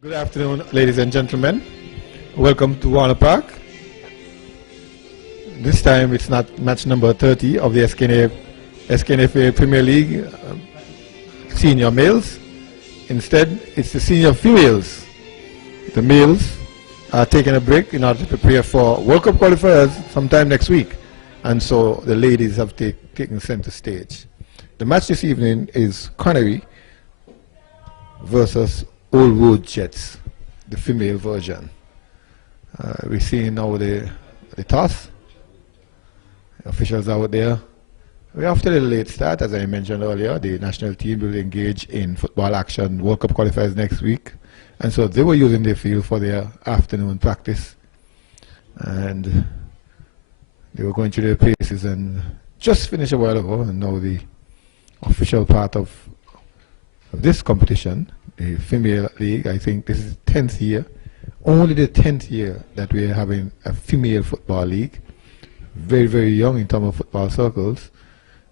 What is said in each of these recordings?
Good afternoon, ladies and gentlemen. Welcome to Warner Park. This time it's not match number 30 of the SKNFA Premier League senior males. Instead, it's the senior females. The males are taking a break in order to prepare for World Cup qualifiers sometime next week. And so the ladies have taken center stage. The match this evening is Conaree versus Old Road Jets, the female version. We're seeing now the toss. The officials out there. We're after the late start, as I mentioned earlier. The national team will engage in football action World Cup qualifiers next week. And so they were using their field for their afternoon practice. And they were going through their paces and just finished a while ago. And now the official part of this competition, the female league, I think this is 10th year, only the 10th year that we're having a female football league. Very, very young in terms of football circles,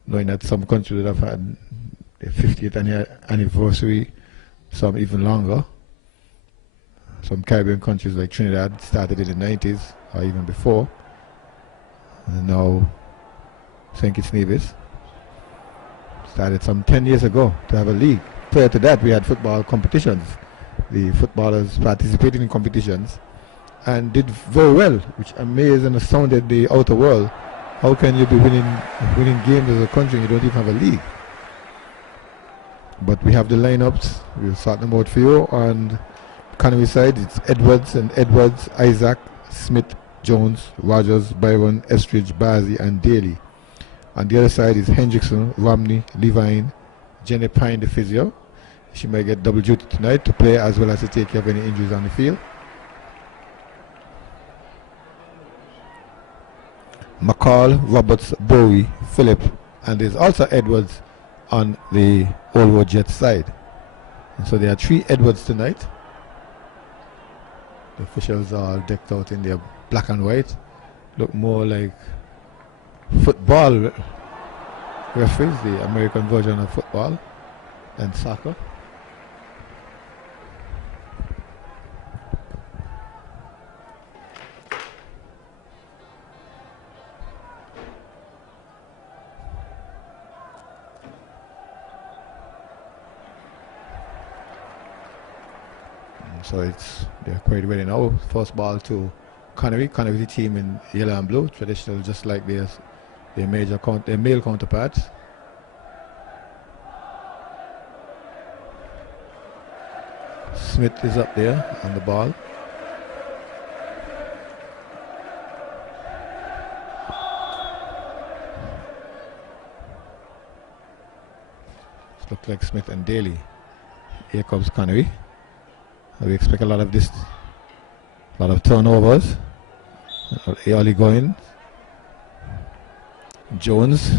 knowing that some countries have had their 50th anniversary, some even longer. Some Caribbean countries like Trinidad started in the 90s or even before. And now St. Kitts Nevis started some 10 years ago to have a league. Prior to that, we had football competitions. The footballers participated in competitions and did very well, which amazed and astounded the outer world. How can you be winning games as a country and you don't even have a league? But we have the lineups. We'll sort them out for you. On Conaree side, it's Edwards, Isaac, Smith, Jones, Rogers, Byron, Estridge, Bazzi, and Daly. On the other side is Hendrickson, Romney, Levine, Jenny Pine, the physio. She might get double duty tonight to play as well as to take care of any injuries on the field. McCall, Roberts, Bowie, Phillip, and there's also Edwards on the Old Road Jets side. And so there are 3 Edwards tonight. The officials are decked out in their black and white. Look more like football referees, the American version of football and soccer. So they're quite ready now. First ball to Conaree. Conaree, the team in yellow and blue, traditional, just like their male counterparts. Smith is up there on the ball. It looks like Smith and Daly. Here comes Conaree. We expect a lot of this, a lot of turnovers. Early going. Jones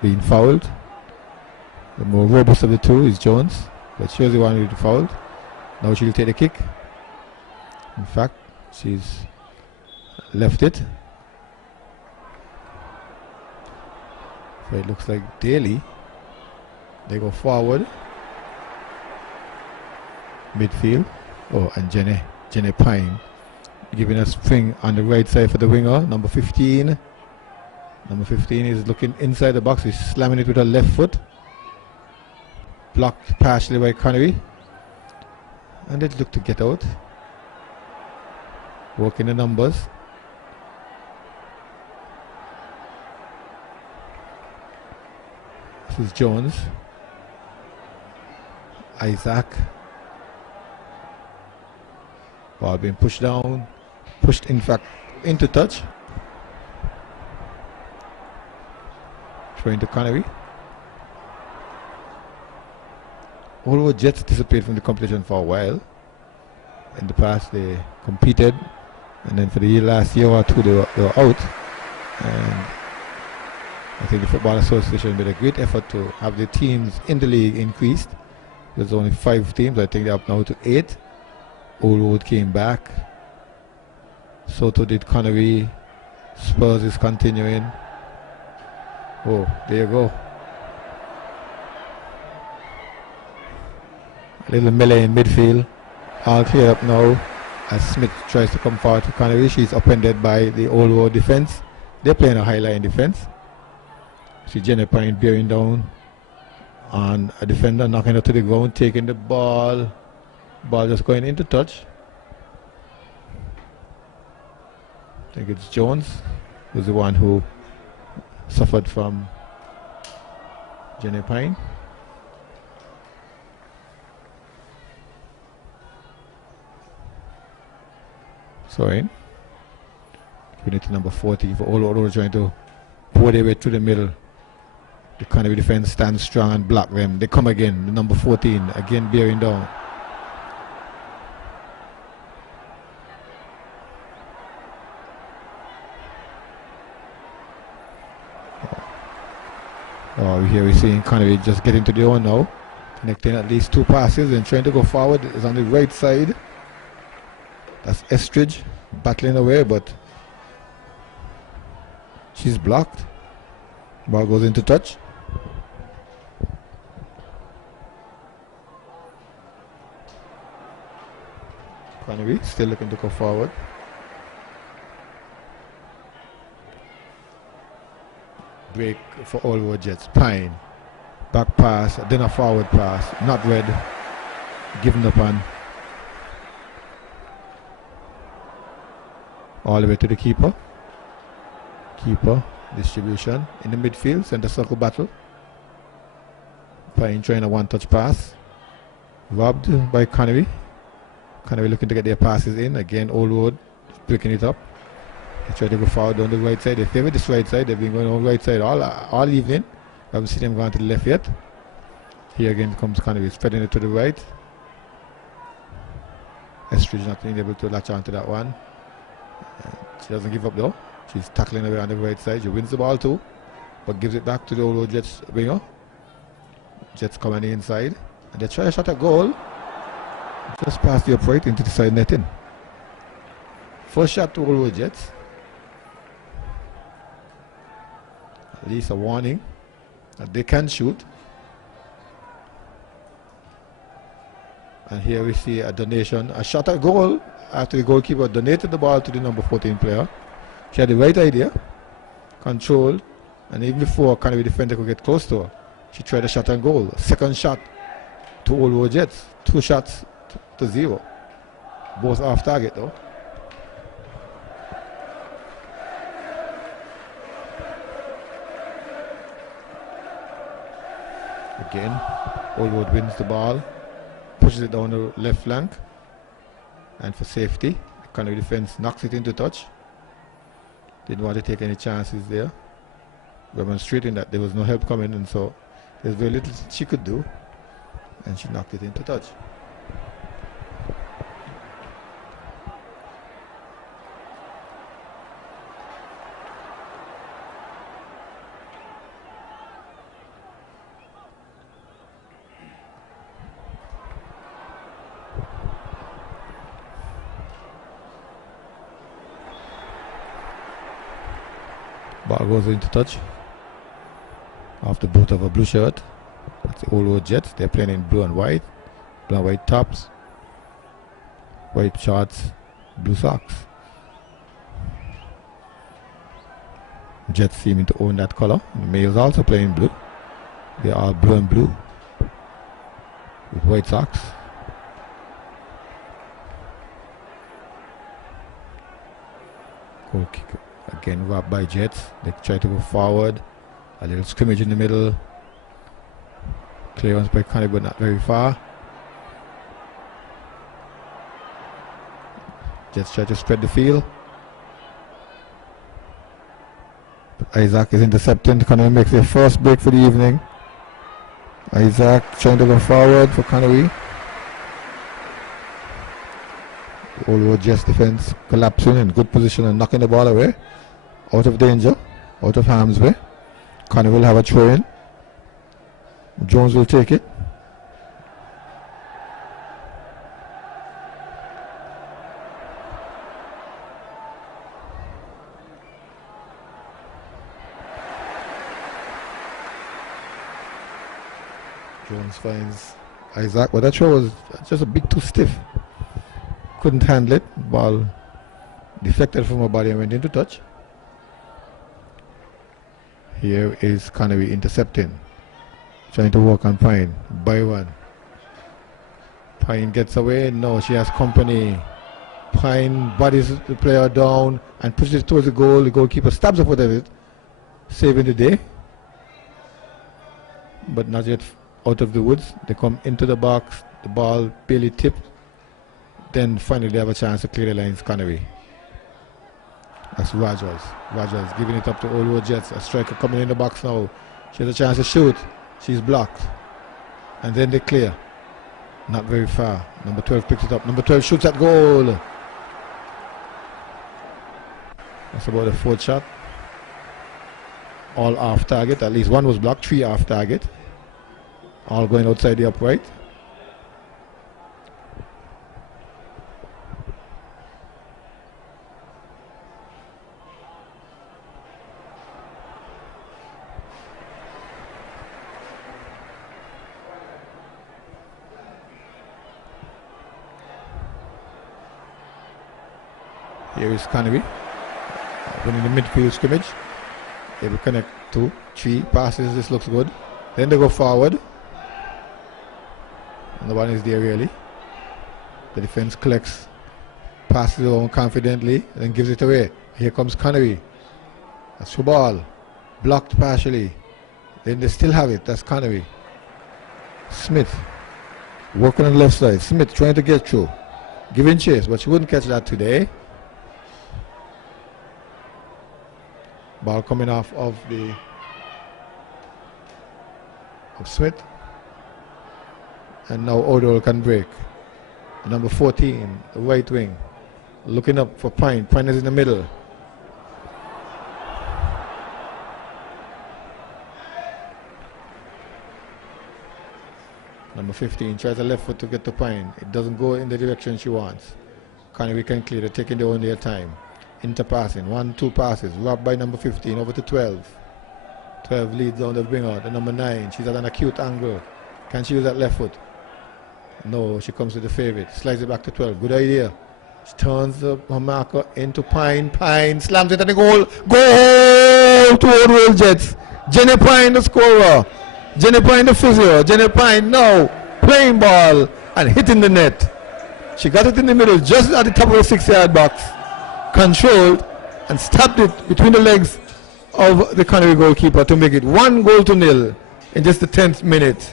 being fouled. The more robust of the two is Jones, but she was the one who fouled. Now she'll take the kick. In fact, she's left it. So it looks like Daly. They go forward. Midfield. Oh, and Jenny Pine giving a spring on the right side for the winger, number 15. Number 15 is looking inside the box. He's slamming it with her left foot. Blocked partially by Conaree. And they look to get out. Working the numbers. This is Jones. Isaac. Ball being pushed down. Pushed, in fact, into touch. Throwing to Conaree. Although Jets disappeared from the competition for a while. In the past they competed, and then for the last year or two they were out. And I think the Football Association made a great effort to have the teams in the league increased. There's only 5 teams. I think they're up now to 8. Old Road came back. So too did Conaree. Spurs is continuing. Oh, there you go. A little melee in midfield. All cleared up now as Smith tries to come forward to Conaree. She's upended by the Old Road defense. They're playing a high line defense. See Jenny Pine bearing down on a defender, knocking her to the ground, taking the ball. Ball just going into touch. I think it's Jones who's the one who suffered from Jenny Pine. Sorry. We need to number 40 for all trying to pour their way through the middle. The Conaree defense stands strong and block them. They come again. The number 14 again bearing down. Oh, here we're seeing Conaree just getting to the own now, connecting at least 2 passes and trying to go forward. Is on the right side. That's Estridge battling away, but she's blocked. Ball goes into touch. Conaree still looking to go forward. Break for all road Jets. Pine. Back pass, then a forward pass. Not read. Given up on. All the way to the keeper. Keeper. Distribution in the midfield. Center circle battle. Pine trying a one-touch pass. Robbed by Conaree. Conaree looking to get their passes in. Again, Old Road picking it up. They try to go forward on the right side. They favor this right side. They've been going on the right side all evening. I haven't seen them going to the left yet. Here again comes Conaree spreading it to the right. Estridge not being able to latch onto that one. She doesn't give up though. She's tackling away on the right side. She wins the ball too, but gives it back to the Old Road Jets winger. Jets coming inside. And they try a shot at goal. Just past the upright into the side netting. First shot to Old Road Jets. At least a warning that they can shoot. And here we see a donation, a shot at goal after the goalkeeper donated the ball to the number 14 player. She had the right idea, controlled, and even before Conaree defender could get close to her, she tried a shot on goal. Second shot to Old Road Jets. 2 shots to 0. Both off target though. Again, Old Road wins the ball, pushes it down the left flank, and for safety, the Conaree defense knocks it into touch. Didn't want to take any chances there, demonstrating that there was no help coming, and so there's very little she could do, and she knocked it into touch. Ball goes into touch off the boot of a blue shirt. That's the Old Road Jets. They're playing in blue and white tops, white shorts, blue socks. Jets seeming to own that color. The males also playing blue. They are blue and blue with white socks. Goal kick. Again robbed by Jets. They try to go forward. A little scrimmage in the middle. Clearance by Conaree, but not very far. Jets try to spread the field. But Isaac is intercepting. Conaree makes their first break for the evening. Isaac trying to go forward for Conaree. The Old Road Jets defense collapsing in good position and knocking the ball away. Out of danger, out of harm's way. Conaree will have a throw in. Jones will take it. Jones finds Isaac, but that throw was just a bit too stiff. Couldn't handle it. Ball deflected from her body and went into touch. Here is Conaree intercepting. Trying to work on Pine. By one. Pine gets away. No, she has company. Pine bodies the player down and pushes it towards the goal. The goalkeeper stabs up with it, saving the day. But not yet out of the woods. They come into the box. The ball barely tipped. Then finally they have a chance to clear the lines. Conaree. That's Rogers. Rogers giving it up to Old Road Jets. A striker coming in the box now. She has a chance to shoot. She's blocked. And then they clear. Not very far. Number 12 picks it up. Number 12 shoots at goal. That's about the fourth shot. All off target. At least one was blocked. 3 off target. All going outside the upright. Here is Conaree. Winning the midfield scrimmage. They will connect 2, 3 passes. This looks good. Then they go forward. And the one is there really. The defense collects, passes it on confidently, and then gives it away. Here comes Conaree. That's the ball. Blocked partially. Then they still have it. That's Conaree. Smith. Working on the left side. Smith trying to get through. Giving chase, but she wouldn't catch that today. Ball coming off of Smith. And now Odell can break. Number 14, the right wing. Looking up for Pine. Pine is in the middle. Number 15 tries a left foot to get to Pine. It doesn't go in the direction she wants. Conaree can clear. They're taking their own their time. Interpassing, 1-2 passes, robbed by number 15 over to 12. 12 leads down the winger, the number 9. She's at an acute angle. Can she use that left foot? No, she comes to the favorite. Slides it back to 12. Good idea. She turns her marker into Pine. Pine slams it at the goal. Goal to Old Road Jets. Jenny Pine, the scorer. Jenny Pine, the physio. Jenny Pine now playing ball and hitting the net. She got it in the middle, just at the top of the 6-yard box. Controlled and stabbed it between the legs of the Conaree goalkeeper to make it 1-0 in just the 10th minute.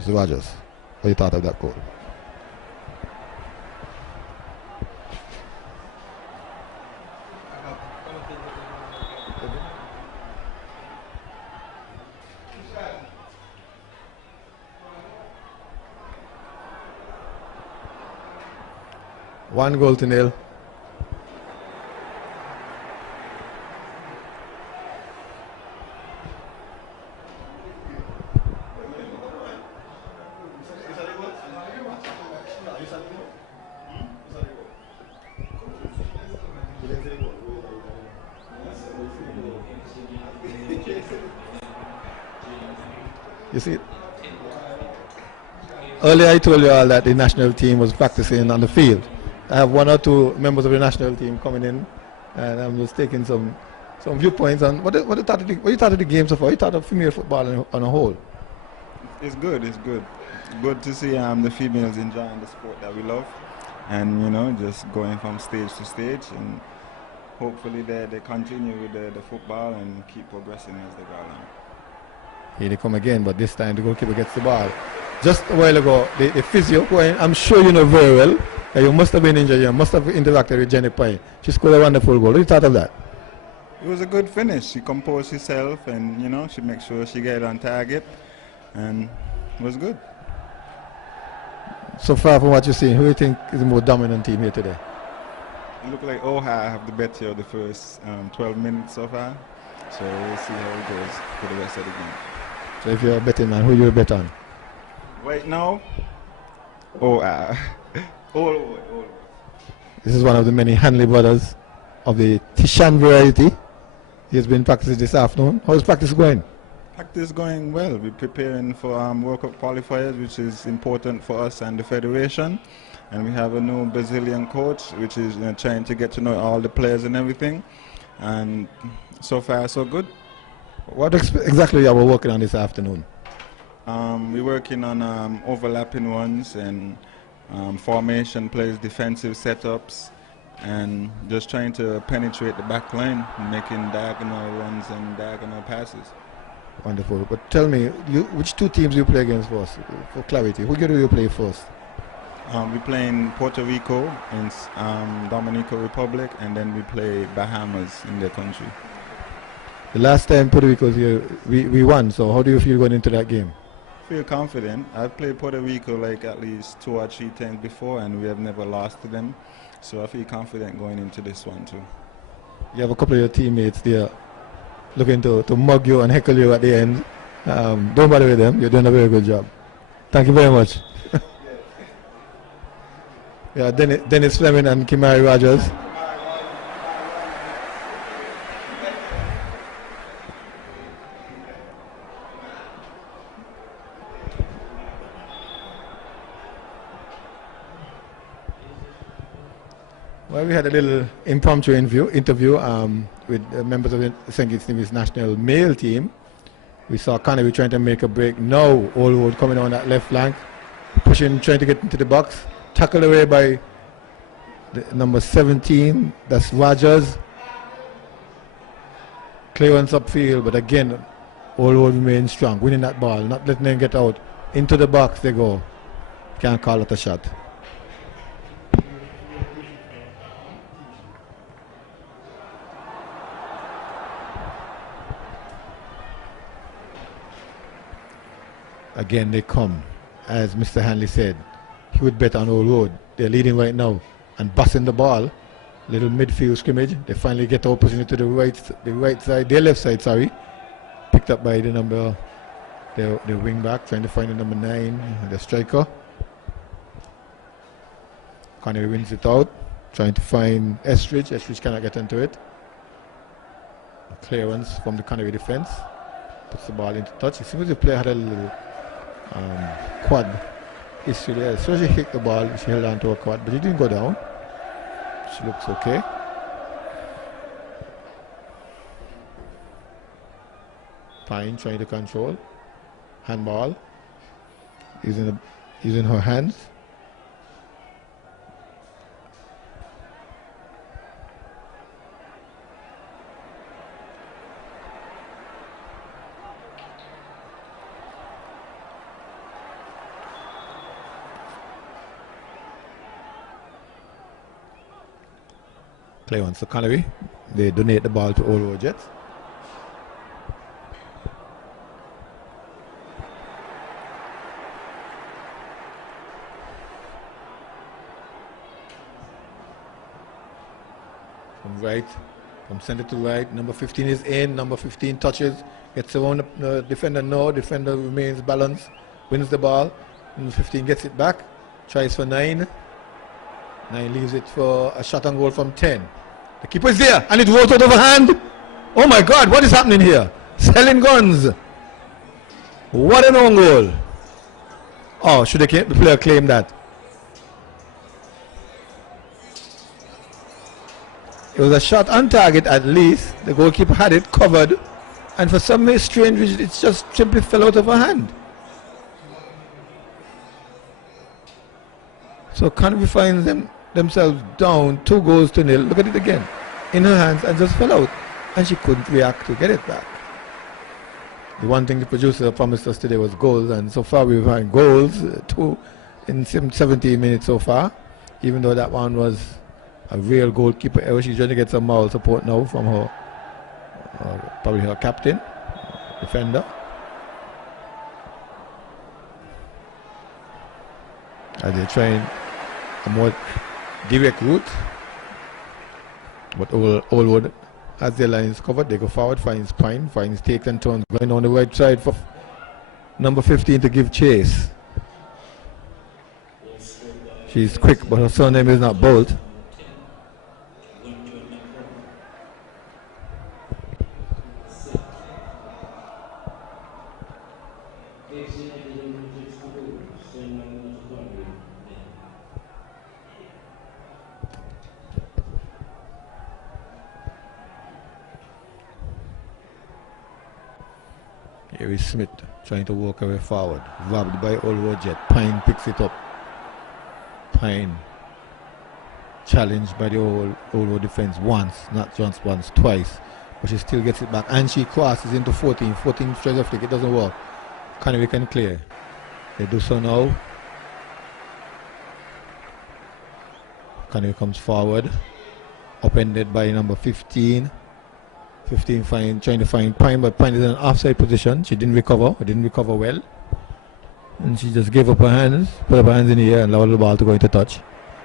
Mr. Rogers, what do you thought of that goal? One goal to nil. You see it? Earlier I told you all that the national team was practicing on the field. I have 1 or 2 members of the national team coming in, and I'm just taking some viewpoints on what you thought of the game so far. What you thought of female football on a whole? It's good. It's good. Good to see the females enjoying the sport that we love, and just going from stage to stage, and hopefully they continue with the football and keep progressing as they go along. Here they come again, but this time the goalkeeper gets the ball. Just a while ago, the physio, who I'm sure you know very well, you must have been injured, you must have interacted with Jenny Pine. She scored a wonderful goal. What do you thought of that? It was a good finish. She composed herself and, she made sure she got on target, and it was good. So far from what you've seen, who do you think is the more dominant team here today? It looked like Oha have the better of the first 12 minutes so far, so we'll see how it goes for the rest of the game. So if you're a betting man, who you bet on? Right now, Oha. All. This is one of the many Hanley brothers of the Tishan variety. He has been practicing this afternoon. How's practice going? Practice going well. We're preparing for World Cup qualifiers, which is important for us and the federation. And we have a new Brazilian coach, which is trying to get to know all the players and everything. And so far, so good. What exactly are we working on this afternoon? We're working on overlapping ones and formation plays, defensive setups, and just trying to penetrate the back line, making diagonal runs and diagonal passes. Wonderful. But tell me, which two teams you play against first, for clarity? Who do you play first? We play in Puerto Rico, in Dominican Republic, and then we play Bahamas in their country. The last time Puerto Rico was here, we won. So how do you feel going into that game? Feel confident. I've played Puerto Rico like at least 2 or 3 times before, and we have never lost to them. So I feel confident going into this one too. You have a couple of your teammates there looking to mug you and heckle you at the end. Don't bother with them. You're doing a very good job. Thank you very much. Yeah, Dennis Fleming and Conaree Rogers. Well, we had a little impromptu interview with members of the St. Kitts Nevis national male team. We saw Conaree trying to make a break. Now, Allwood coming on that left flank, pushing, trying to get into the box. Tackled away by the number 17, that's Rogers. Clearance upfield, but again, Allwood remains strong, winning that ball, not letting them get out. Into the box they go. Can't call it a shot. Again they come, as Mr. Hanley said, he would bet on Allwood. They're leading right now and busting the ball. Little midfield scrimmage. They finally get the opportunity to the right side, their left side, sorry. Picked up by the wing back, trying to find the number 9, the striker. Conaree wins it out, trying to find Estridge. Estridge cannot get into it. A clearance from the Conaree defense. Puts the ball into touch. It seems the player had a little quad issue there. So she hit the ball, she held on to a quad, but it didn't go down. She looks okay. Pine trying to control. Handball. Using her hands. Clearance to Conaree. They donate the ball to Allwood Jets. From right, from center to right, number 15 is in, number 15 touches, gets around the defender, no, defender remains balanced, wins the ball, number 15 gets it back, tries for 9. 9 leaves it for a shot on goal from 10. The keeper is there and it rolls out of a hand. Oh my God, what is happening here? Selling guns. What an own goal. Oh, should the player claim that? It was a shot on target at least. The goalkeeper had it covered, and for some strange reason it just simply fell out of her hand. So Conaree finds themselves down 2-0. Look at it again. In her hands and just fell out. And she couldn't react to get it back. The one thing the producer promised us today was goals, and so far we've had goals, 2 in 17 minutes so far. Even though that one was a real goalkeeper error. She's trying to get some moral support now from her, probably her captain, defender. As they're trying a more direct route, but Allwood has their lines covered. They go forward, finds Pine, finds takes and turns, going on the right side for number 15 to give chase. She's quick, but her surname is not Bolt. Here is Smith trying to walk away forward. Robbed by Old Jet. Pine picks it up. Pine challenged by the Old defense once, not just once, twice. But she still gets it back. And she crosses into 14. 14 straight off flick. It doesn't work. Conaree can clear. They do so now. Conaree comes forward. Upended by number 15. 15 trying to find Pine, but Pine is in an offside position. She didn't recover well. And she just gave up her hands, put up her hands in the air and allowed the ball to go into touch.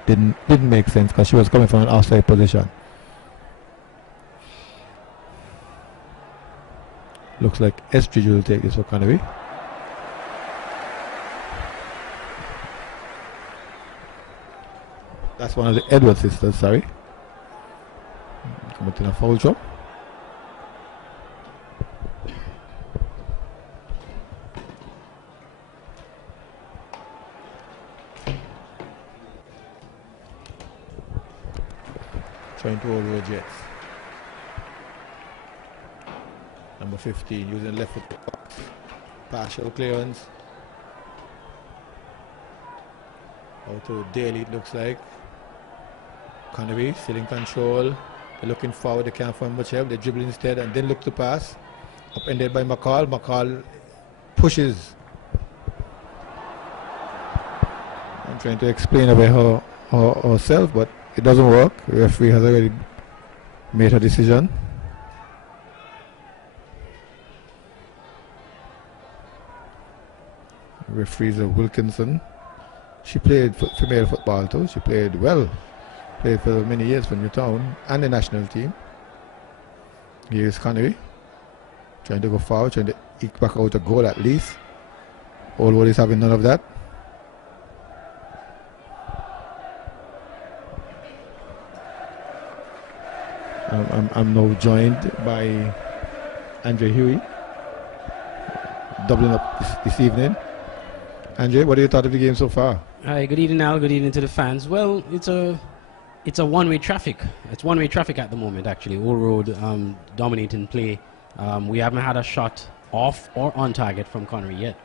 Didn't make sense because she was coming from an offside position. Looks like Estridge will take this for Conaree. That's one of the Edwards sisters, sorry. Coming to a foul drop. Trying to overload Jets. Number 15 using left foot box. Partial clearance. Out to Daly, it looks like. Conaree still in control. They're looking forward, they can't find much help. They dribble instead and then look to pass. Upended by McCall. McCall pushes. I'm trying to explain away herself, but it doesn't work. The referee has already made her decision. Referee is Wilkinson. She played female football too. She played well. Played for many years for Newtown and the national team. Here is Conaree. Trying to go forward, trying to eke back out a goal at least. Allwood is having none of that. I'm now joined by Andre Huey, doubling up this evening. Andre, what do you thought of the game so far? Hi, good evening, Al. Good evening to the fans. Well, it's a one-way traffic. It's one-way traffic at the moment, actually. Old Road dominating play. We haven't had a shot off or on target from Conaree yet.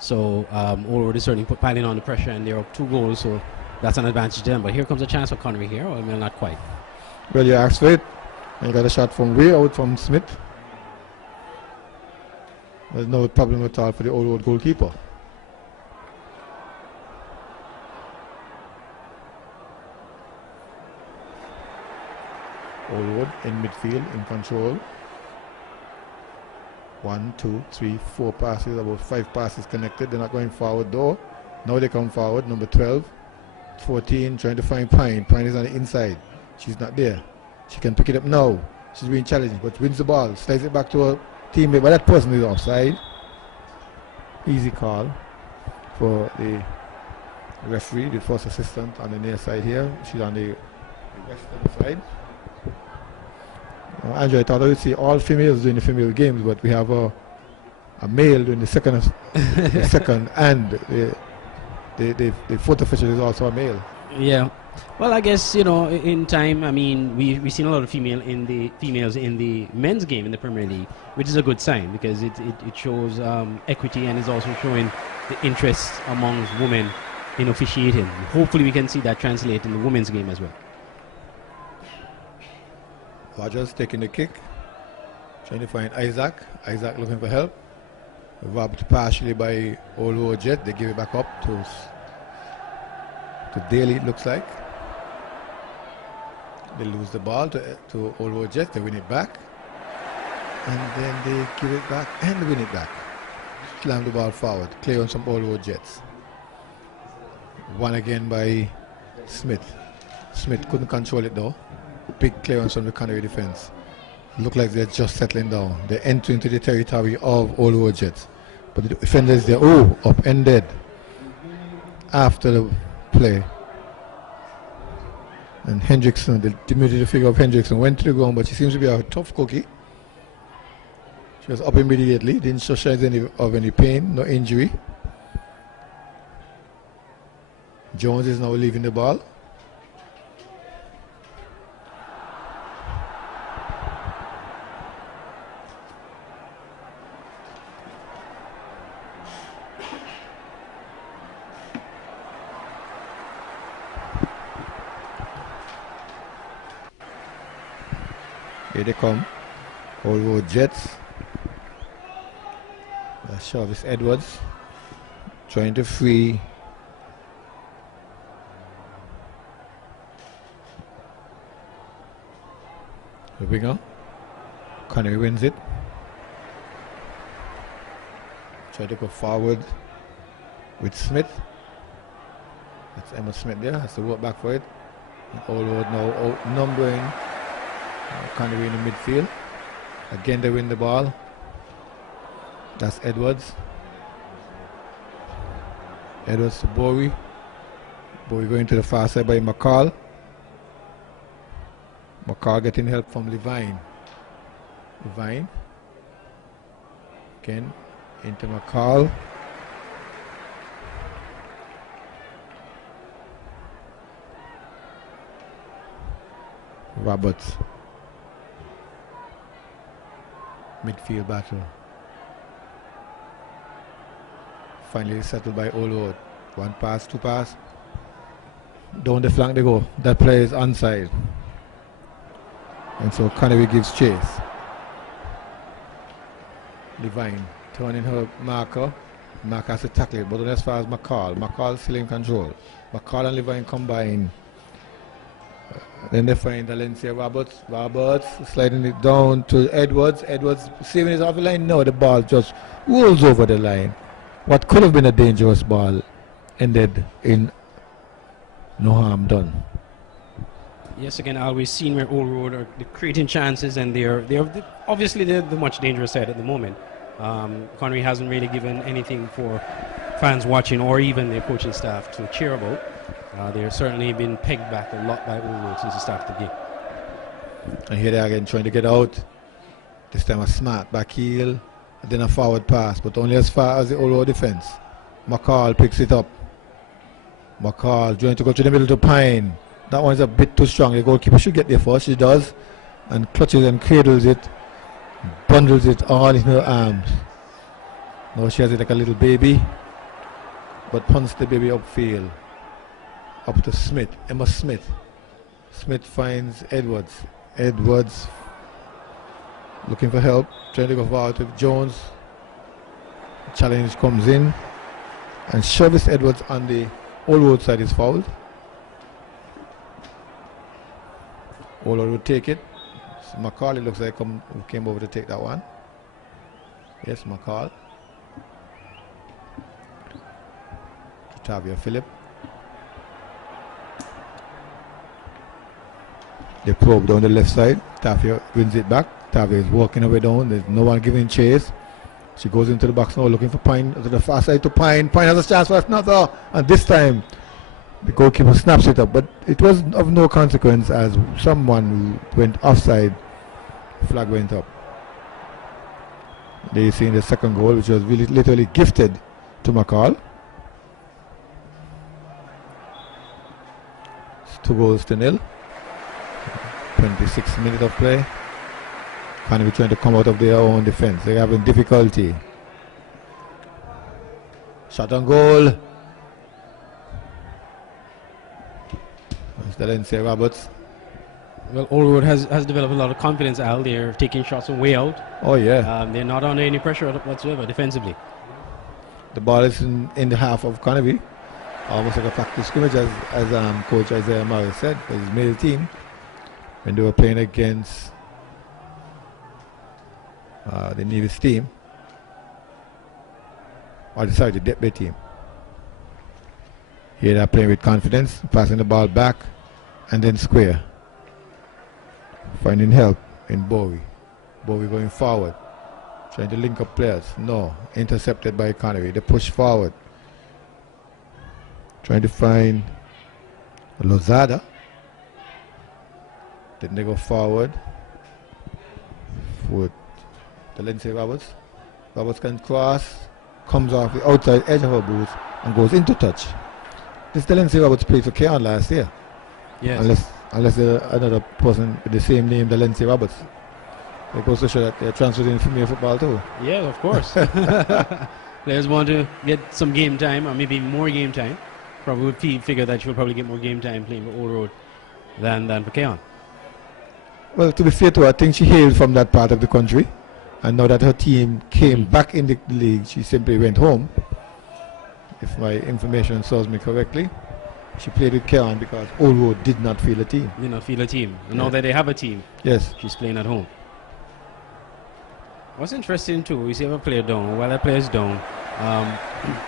So Old Road is certainly piling on the pressure, and they're up 2 goals, so that's an advantage to them. But here comes a chance for Conaree here. Well, not quite. Well, you asked for it. And you got a shot from way out from Smith. There's no problem at all for the Old Road goalkeeper. Old Road in midfield, in control. 1, 2, 3, 4 passes, about 5 passes connected. They're not going forward though. Now they come forward. Number 12, 14, trying to find Pine. Pine is on the inside. She's not there. She can pick it up now. She's being challenged, but wins the ball. Slides it back to her teammate, but that person is offside. Easy call for the referee, the first assistant on the near side here. She's on the western side. Andrew, I thought I would see all females doing the female games, but we have a male doing the second, the second, and the fourth official is also a male. Yeah. Well, I guess, you know, in time, I mean, we've seen a lot of females in the men's game in the Premier League, which is a good sign because it shows equity and is also showing the interest amongst women in officiating. Hopefully we can see that translate in the women's game as well. Rogers taking the kick, trying to find Isaac. Isaac looking for help. Robbed partially by Old Jet. They give it back up to Daly, it looks like. They lose the ball to Old Jet. They win it back. And then they give it back and they win it back. Slam the ball forward. Clear on some Old Jets. One again by Smith. Smith couldn't control it though. Big clearance from the Conaree defense. Look like they're just settling down. They're entering into the territory of Old Jets. But the defenders, they're upended after the play. And Hendrickson, the diminutive figure of Hendrickson, went to the ground, but she seems to be a tough cookie. She was up immediately, didn't show signs of any pain, no injury. Jones is now leaving the ball. Here they come. Old Road Jets. Jarvis Edwards trying to free the winger. Conaree wins it. Try to go forward with Smith. That's Emma Smith there. Has to work back for it. Old Road now outnumbering Conaree in the midfield. Again they win the ball. That's Edwards. Edwards to Bowie. Bowie going to the far side by McCall. McCall getting help from Levine. Levine. Again into McCall. Roberts. Midfield battle. Finally settled by Old Road. One pass, two pass. Down the flank they go. That player is onside. And so Conaree gives chase. Levine turning her marker. Marker has to tackle it, but not as far as McCall. McCall still in control. McCall and Levine combine. Then they find Valencia Roberts. Roberts sliding it down to Edwards. Edwards saving it off the line. No, the ball just rolls over the line. What could have been a dangerous ball ended in no harm done. Yes, again, Al, we've seen where Old Road are creating chances, and they're obviously the much dangerous side at the moment. Conaree hasn't really given anything for fans watching or even the coaching staff to cheer about. They've certainly been pegged back a lot by Old Road since the start of the game. And here they are again trying to get out. This time a smart back heel, and then a forward pass, but only as far as the Old Road defense. McCall picks it up. McCall trying to go to the middle to Pine. That one's a bit too strong. The goalkeeper should get there first. She does. And clutches and cradles it. Bundles it all in her arms. Now she has it like a little baby. But punts the baby upfield. Up to Smith. Emma Smith. Smith finds Edwards. Edwards looking for help. Trying to go forward to Jones. Challenge comes in. And Jarvis Edwards on the Old Road side is fouled. Old Road would take it. So McCall, it looks like came over to take that one. Yes, McCall. To Tavia Phillip. They probe down the left side. Tavia wins it back. Tavia is walking away down. There's no one giving chase. She goes into the box now looking for Pine. To the far side to Pine. Pine has a chance for another. And this time the goalkeeper snaps it up. But it was of no consequence as someone who went offside. Flag went up. There you see the second goal, which was really literally gifted to McCall. It's 2-0. 26 minutes of play. Conaree trying to come out of their own defense. They're having difficulty. Shot on goal. It's Valencia Roberts. Well, Old Road has developed a lot of confidence, Al. They're taking shots from way out. Oh, yeah. They're not under any pressure whatsoever defensively. The ball is in the half of Conaree. Almost like a practice scrimmage, as Coach Isaiah Morris said, for his male team. When they were playing against the Nevis team. Or sorry, the Deptford team. Here they're playing with confidence, passing the ball back, and then square. Finding help in Bowie. Bowie going forward. Trying to link up players. No. Intercepted by Conaree. They push forward. Trying to find Lozada. Then they go forward. With Valencia Roberts. Roberts can cross. Comes off the outside edge of her boots and goes into touch. This Valencia Roberts played for Keon last year. Yes. Unless another person with the same name, Valencia Roberts. It goes to show that they're transferred in female football too. Yeah, of course. Players want to get some game time, or maybe more game time. Probably would figure that she'll probably get more game time playing for Old Road than for Keon. Well, to be fair to her, I think she hailed from that part of the country. And now that her team came back in the league, she simply went home. If my information serves me correctly, she played with Keon because Old Road did not feel a team. Did not feel a team. And now that they have a team, Yes. she's playing at home. What's interesting too, we see a player down. While that player is down, I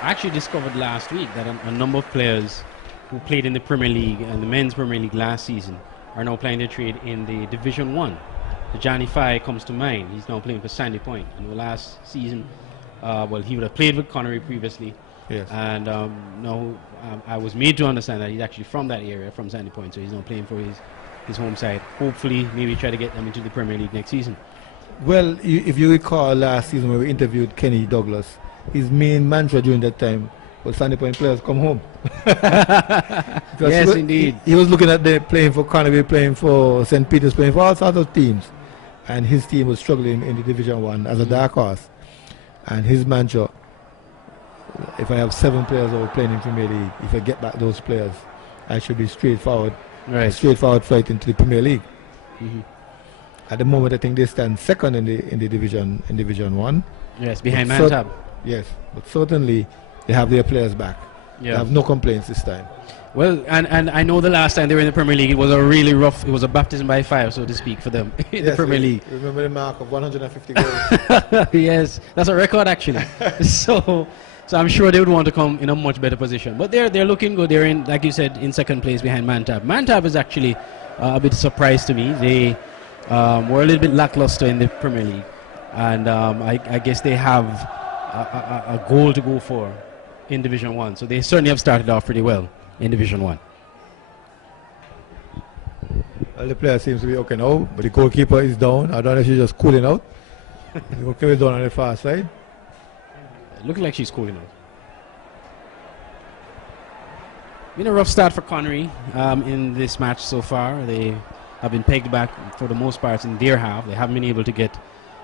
actually discovered last week that a number of players who played in the Premier League and the Men's Premier League last season are now playing their trade in the Division 1. The Johnny Fye comes to mind. He's now playing for Sandy Point. And the last season, well, he would have played with Conaree previously. Yes. And now I was made to understand that he's actually from that area, from Sandy Point. So he's now playing for his home side. Hopefully, maybe try to get them into the Premier League next season. Well, if you recall last season when we interviewed Kenny Douglas, his main mantra during that time was Sandy Point players come home. Yes, indeed. He was looking at them playing for Conaree, playing for St. Peter's, playing for all sorts of teams. And his team was struggling in the Division 1 as a dark horse. And his mantra, if I have 7 players who are playing in Premier League, if I get back those players, I should be straightforward flight into the Premier League. At the moment, I think they stand second in the Division 1. Yes, behind Mantab. Yes, but certainly they have their players back. Yeah. They have no complaints this time. Well, and I know the last time they were in the Premier League, it was a really rough, it was a baptism by fire, so to speak, for them in the Premier League. Remember the mark of 150 goals? Yes, that's a record actually. So I'm sure they would want to come in a much better position. But they're looking good. They're in, like you said, in second place behind Mantab. Mantab is actually a bit surprised to me. They were a little bit lackluster in the Premier League, and I guess they have a goal to go for in Division 1. So they certainly have started off pretty well in Division 1. Well, the player seems to be okay now, but the goalkeeper is down. I don't know if she's just cooling out. The goalkeeper is down on the far side. Looking like she's cooling out. Been a rough start for Conaree in this match so far. They have been pegged back for the most part in their half. They haven't been able to get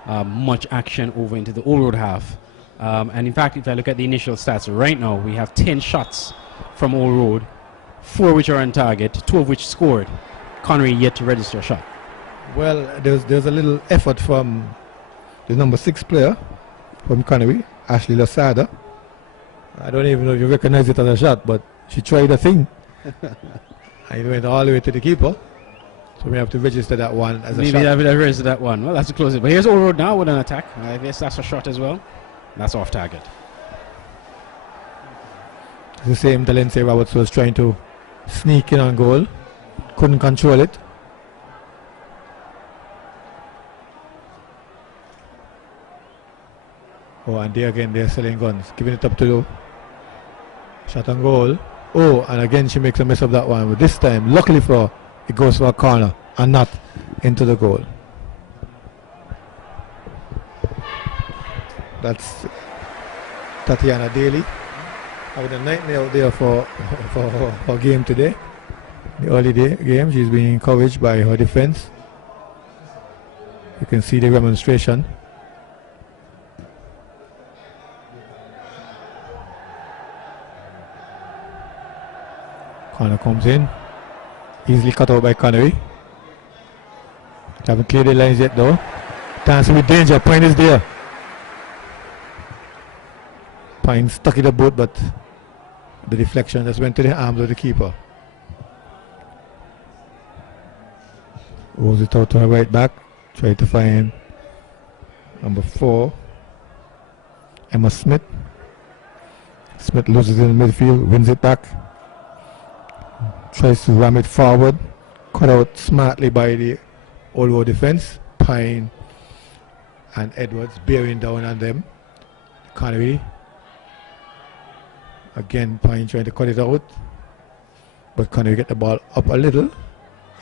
much action over into the Old Road half. And in fact, if I look at the initial stats right now, we have 10 shots from Old Road, 4 which are on target, 2 of which scored. Conaree yet to register a shot. Well, there's a little effort from the number 6 player from Conaree, Ashley Lasada. I don't even know if you recognize it as a shot, but she tried a thing. And it went all the way to the keeper. So we have to register that one as a shot. Maybe I would have registered that one. Well, that's to close it. But here's Old Road now with an attack. I guess that's a shot as well. That's off target. It's the same Delancey Roberts was trying to sneak in on goal. Couldn't control it. Oh, and there again, they're selling guns. Giving it up to Lou. Shot on goal. Oh, and again she makes a mess of that one. But this time, luckily for her, it goes for a corner and not into the goal. That's Tatiana Daly having a nightmare out there for game today. The early game, she's being encouraged by her defense. You can see the demonstration. Corner comes in, easily cut out by Conaree. Haven't cleared the lines yet though. Dancing with danger, Pine is there. Pine stuck in the boot, but the deflection just went to the arms of the keeper. Rolls it out to her right back, try to find number 4, Emma Smith. Smith loses it in the midfield, wins it back. Tries to ram it forward, cut out smartly by the Old Road defense. Pine and Edwards bearing down on them. Conaree. Again, Pine trying to cut it out, but Conaree get the ball up a little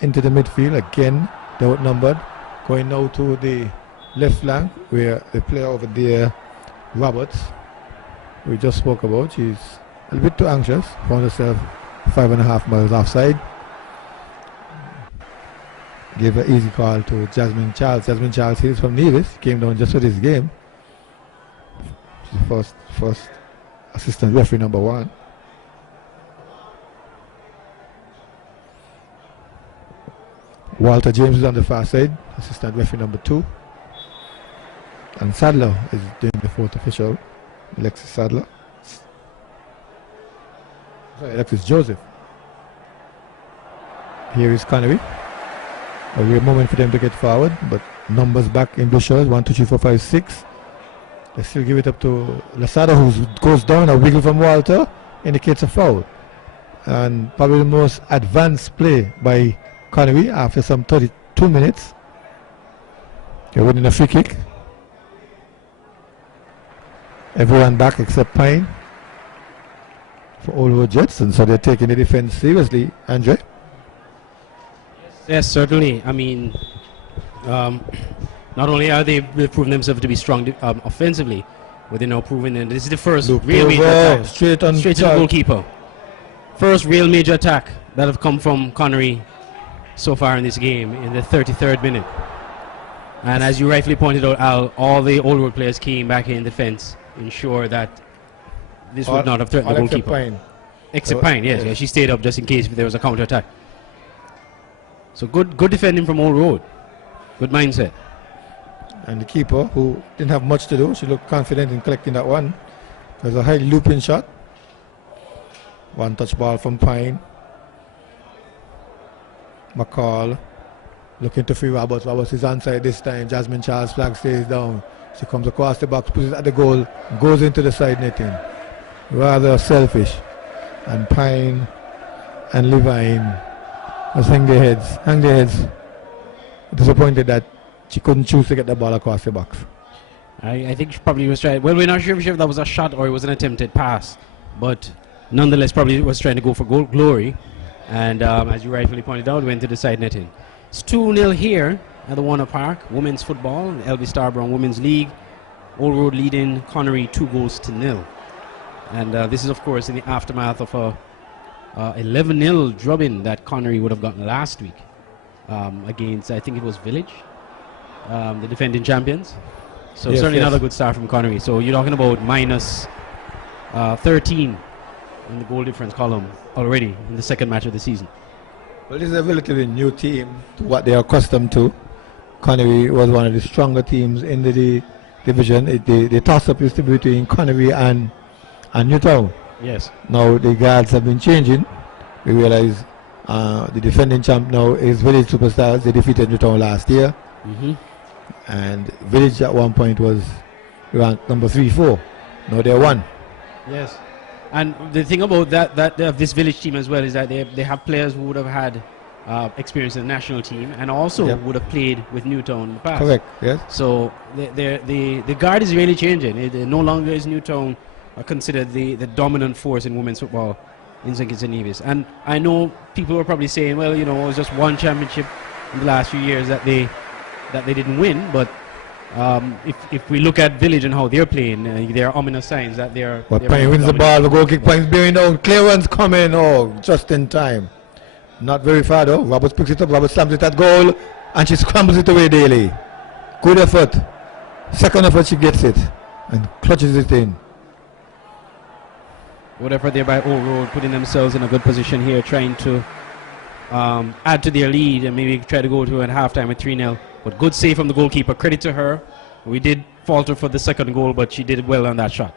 into the midfield. Again, they're outnumbered. Going now to the left flank where the player over there, Roberts, we just spoke about, she's a little bit too anxious, found herself 5.5 miles offside. Gave an easy call to Jasmine Charles. Jasmine Charles is from Nevis, came down just for this game. She's first assistant referee number 1. Walter James is on the far side, assistant referee number 2. And Sadler is doing the 4th official, Alexis Sadler. Sorry, Alexis Joseph. Here is Conaree. A real moment for them to get forward, but numbers back in blue shirts, 1, 2, 3, 4, 5, 6. They still give it up to Lasada, who goes down. A wiggle from Walter indicates a foul. And probably the most advanced play by Conaree after some 32 minutes. They're winning a free kick. Everyone back except Pine for Old Road Jets, and so they're taking the defense seriously, Andre. Yes, certainly. I mean, not only are they proven themselves to be strong offensively, but they're now proving that this is the first real major attack straight to the goalkeeper. First real major attack that have come from Conaree so far in this game in the 33rd minute. And as you rightfully pointed out, Al, all the Old Road players came back in defense, ensure that this would not have threatened the goalkeeper. Pine. Except Pine, yes. Yeah, she stayed up just in case if there was a counter attack. So good defending from Old Road. Good mindset. And the keeper, who didn't have much to do, she looked confident in collecting that one. It was a high looping shot. One touch ball from Pine. McCall looking to free Roberts. Roberts is onside this time. Jasmine Charles' flag stays down. She comes across the box, puts it at the goal, goes into the side netting. Rather selfish. And Pine and Levine just hang their heads. Disappointed that she couldn't choose to get the ball across the box. I think she probably was trying. Well, we're not sure if that was a shot or it was an attempted pass, but nonetheless, probably was trying to go for goal glory. And as you rightfully pointed out, went to the side netting. It's 2-0 here at the Warner Park. Women's football, Elvis Browne Women's League. Old Road leading Conaree 2-0. And this is, of course, in the aftermath of a 11-0 drubbing that Conaree would have gotten last week against, I think it was Village, the defending champions. So yes, certainly not a good start from Conaree. So you're talking about minus 13 in the goal difference column already in the second match of the season. Well, this is a relatively new team to what they are accustomed to. Conaree was one of the stronger teams in the division. The toss-up used to be between Conaree and Newtown. Yes. Now the guards have been changing. We realize the defending champ now is Village Superstars. They defeated Newtown last year. And Village at one point was ranked number 3-4. Now they're 1. Yes. And the thing about this Village team as well is that they have players who would have had experience in the national team and also would have played with Newtown in the past. Correct, yes. So the guard is really changing. It no longer is Newtown considered the dominant force in women's football in St. Kitts and Nevis. And I know people are probably saying, well, you know, it was just one championship in the last few years that they didn't win, but if we look at Village and how they're playing, there are ominous signs that they're... But Pine wins the ball, the goal kick, Pine's bearing down, clearance coming, just in time. Not very far though, Roberts picks it up, Roberts slams it at goal, and she scrambles it away daily. Good effort. Second effort she gets it, and clutches it in. Good effort there by Old Road, putting themselves in a good position here, trying to add to their lead and maybe try to go to at halftime with 3-0. But good save from the goalkeeper. Credit to her. We did falter for the second goal, but she did well on that shot.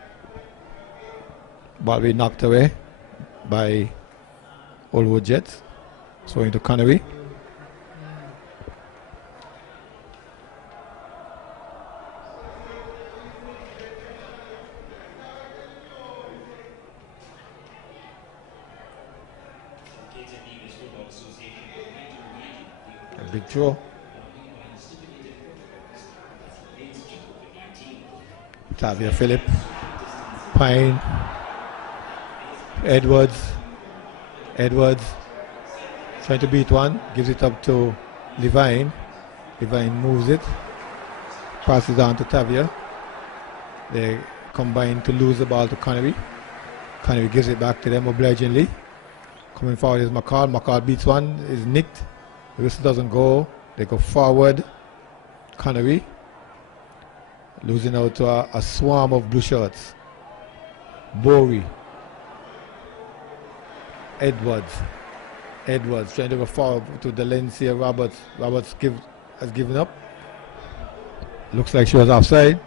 Ball be knocked away by Old Road Jets. Throwing to Conaree. A big throw. Tavia Phillip, Pine, Edwards trying to beat one, gives it up to Levine. Levine moves it, passes on to Tavia. They combine to lose the ball to Conaree. Conaree gives it back to them obligingly. Coming forward is McCall. McCall beats one, is nicked. The whistle doesn't go. They go forward. Conaree losing out to a swarm of blue shirts. Bowie, Edwards, Edwards trying to go forward to Dalencia Roberts. Roberts has given up. Looks like she was offside.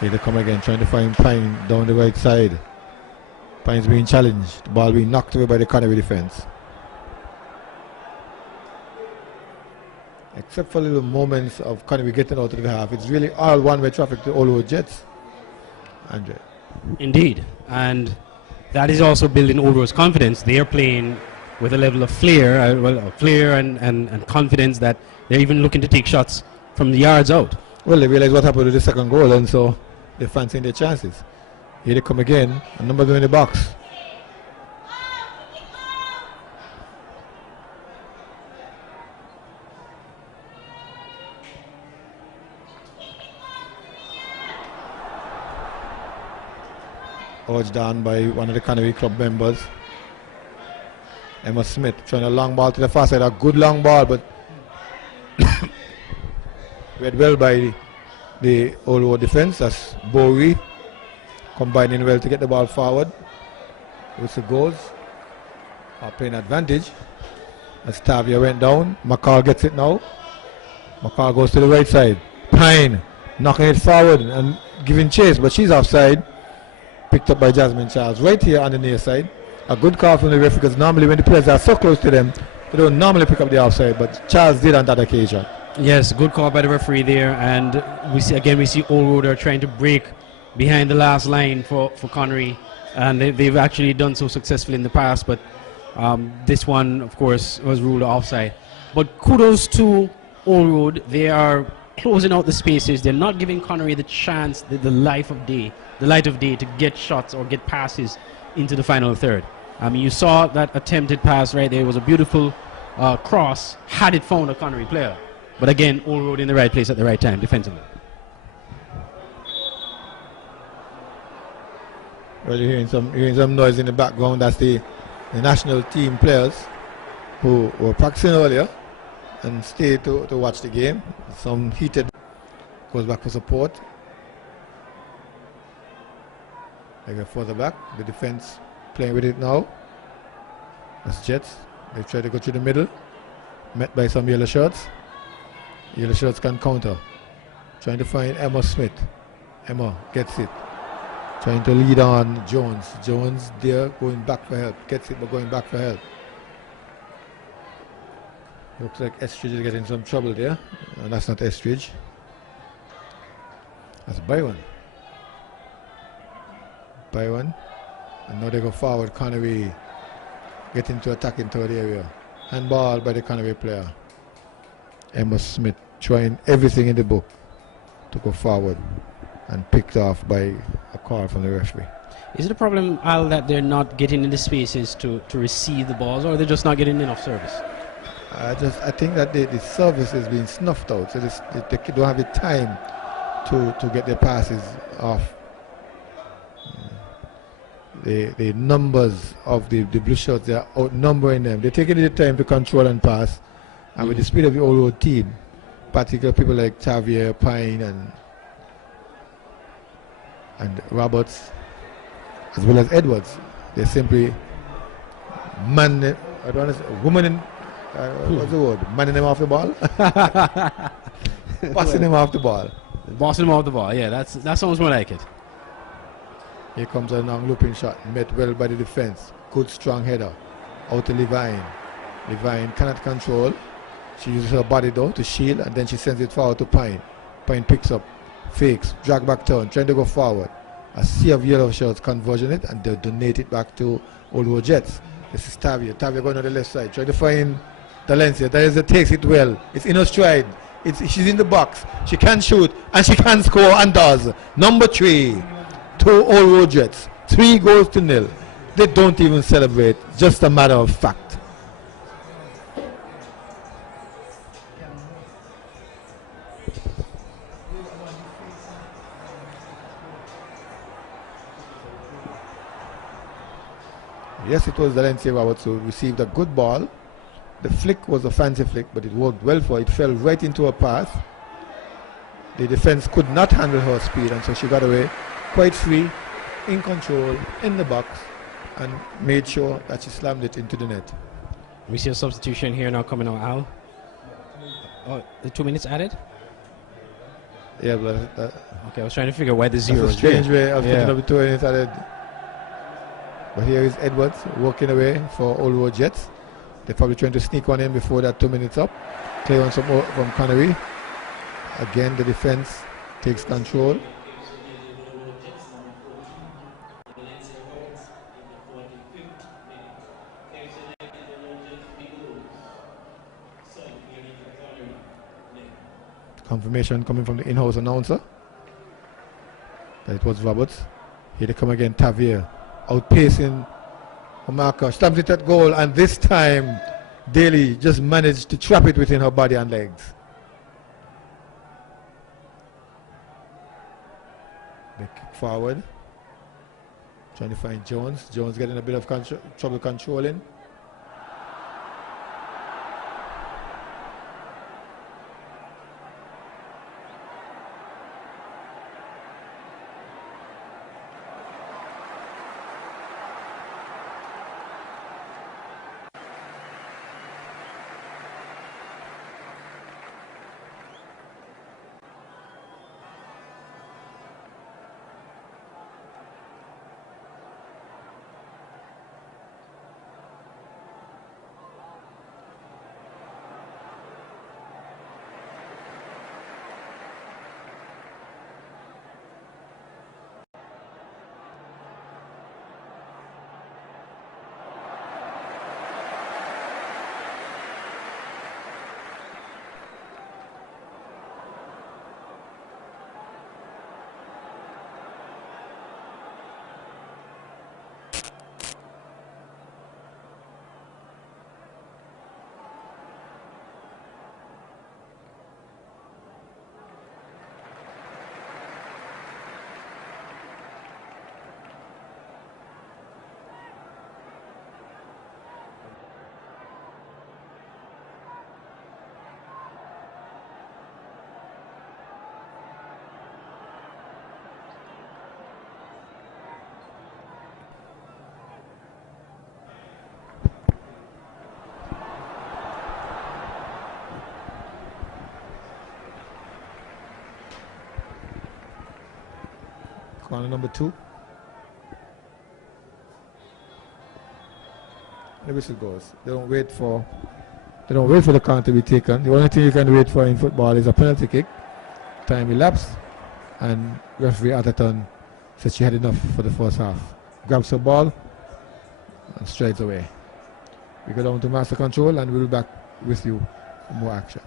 Here they come again, trying to find Pine down the right side. Pine's being challenged. The ball being knocked away by the Conaree defense. Except for little moments of Conaree getting out of the half, it's really all one-way traffic to all our Jets. Andre. Indeed, and that is also building Old confidence. They are playing with a level of flair, and confidence that they're even looking to take shots from the yards out. Well, they realize what happened with the second goal, and so they're fancying their chances. Here they come again, a number of them in the box. Urged on by one of the Conaree club members. Emma Smith trying a long ball to the far side, a good long ball, but read well by the Old Road defense. That's Bowie combining well to get the ball forward. Whistle goes. Are playing advantage. As Tavia went down, McCall gets it now. McCall goes to the right side. Pine knocking it forward and giving chase, but she's offside. Picked up by Jasmine Charles right here on the near side. A good call from the referee, because normally when the players are so close to them, they don't normally pick up the offside, but Charles did on that occasion. Yes, good call by the referee there, and we see Old Road are trying to break behind the last line for Conaree, and they've actually done so successfully in the past, but this one, of course, was ruled offside. But kudos to Old Road. They are closing out the spaces. They're not giving Conaree the chance, the light of day to get shots or get passes into the final third. I mean, you saw that attempted pass right there. It was a beautiful cross had it found a Conaree player. But again, Old Road in the right place at the right time defensively. Well, you're hearing some noise in the background. That's the national team players who were practicing earlier and stayed to watch the game. Some heated goes back for support. They go further back. The defense playing with it now. That's Jets. They try to go through the middle. Met by some yellow shirts. Yellow shirts can counter. Trying to find Emma Smith. Emma gets it. Trying to lead on Jones. Jones there going back for help. Gets it but going back for help. Looks like Estridge is getting some trouble there. And that's not Estridge. That's Byron. And now they go forward. Conaree getting to attack in third area. Handball by the Conaree player. Emma Smith trying everything in the book to go forward, and picked off by a call from the referee. Is it a problem, Al, that they're not getting in the spaces to receive the balls, or they're just not getting enough service? I think that the service is being snuffed out, so they don't have the time to get their passes off. The numbers of the blue shirts, they are outnumbering them. They're taking the time to control and pass. And with the speed of the Old Road team, particularly people like Xavier, Pine, and Roberts, as well as Edwards, they simply what's the word? Manning them off the ball? Passing them off the ball. Bossing them off the ball, yeah, that sounds more like it. Here comes a long looping shot, met well by the defense. Good strong header. Out to Levine. Levine cannot control. She uses her body though to shield, and then she sends it forward to Pine. Pine picks up, fakes, drag back turn, trying to go forward. A sea of yellow shirts converging it, and they donate it back to Old Road Jets. This is Tavia. Tavia going on the left side, trying to find Dalencia. Dalencia takes it well. It's in her stride. She's in the box. She can shoot, and she can score, and does. Number 3. To Old Road Jets. 3-0. They don't even celebrate. Just a matter of fact. Yes, it was Dalencia Roberts who received a good ball. The flick was a fancy flick, but it worked well for her. It fell right into her path. The defense could not handle her speed, and so she got away quite free, in control, in the box, and made sure that she slammed it into the net. We see a substitution here now coming out, Al. Oh, the 2 minutes added? Yeah, but Okay, I was trying to figure why the zero that's a is there. strange way of Yeah. picking up the 2 minutes added. But here is Edwards working away for Old Road Jets. They're probably trying to sneak one in before that 2 minutes up. Clearance from Conaree. Again, the defense takes control. Confirmation coming from the in-house announcer that it was Roberts. Here they come again, Tavier outpacing Omaka, stamps it at goal, and this time Daly just managed to trap it within her body and legs. They kick forward, trying to find Jones. Jones getting a bit of trouble controlling. Corner number 2. The whistle goes. They don't wait for the count to be taken. The only thing you can wait for in football is a penalty kick. Time elapsed, and referee Atherton said she had enough for the first half. Grabs her ball and strides away. We go down to master control, and we'll be back with you for more action.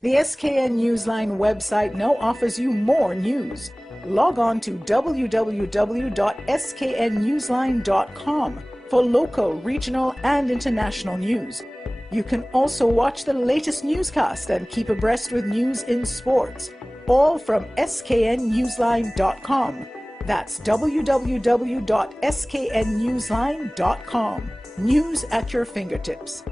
The SKN Newsline website now offers you more news. Log on to www.sknnewsline.com for local, regional, and international news. You can also watch the latest newscast and keep abreast with news in sports, all from sknnewsline.com. That's www.sknnewsline.com. News at your fingertips.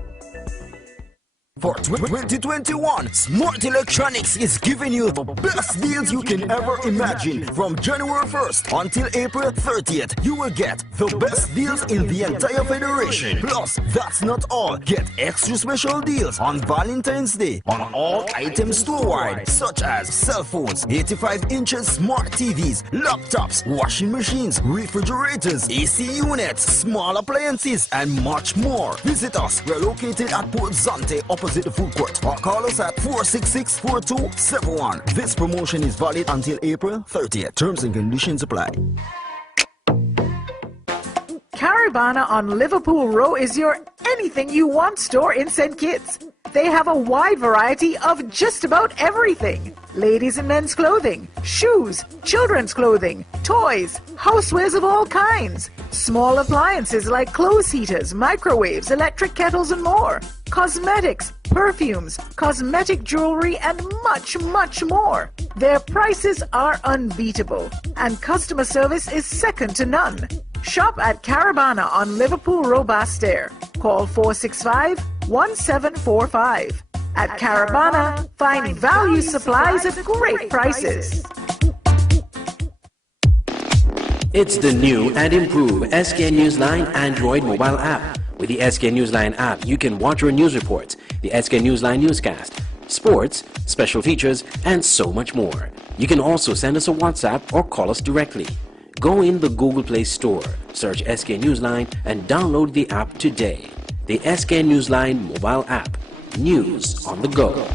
For 2021, Smart Electronics is giving you the best deals you can ever imagine. From January 1st until April 30th, you will get the best deals in the entire federation. Plus, that's not all. Get extra special deals on Valentine's Day on all items store-wide, such as cell phones, 85 inches smart TVs, laptops, washing machines, refrigerators, AC units, small appliances, and much more. Visit us. We're located at Port Zante, opposite the food court, or call us at 466-4271. This promotion is valid until April 30th. Terms and conditions apply. Caravana on Liverpool Row is your anything you want store in St. Kitts. They have a wide variety of just about everything. Ladies and men's clothing, shoes, children's clothing, toys, housewares of all kinds, small appliances like clothes heaters, microwaves, electric kettles and more, cosmetics, perfumes, cosmetic jewelry and much, much more. Their prices are unbeatable and customer service is second to none. Shop at Caravana on Liverpool Row Bastair. Call 465-1745. At Caravana, find value supplies at great prices. It's the new and improved SK Newsline Android mobile app. With the SK Newsline app, you can watch your news reports, the SK Newsline newscast, sports, special features, and so much more. You can also send us a WhatsApp or call us directly. Go in the Google Play Store, search SK Newsline, and download the app today. The SK Newsline mobile app. News on the go.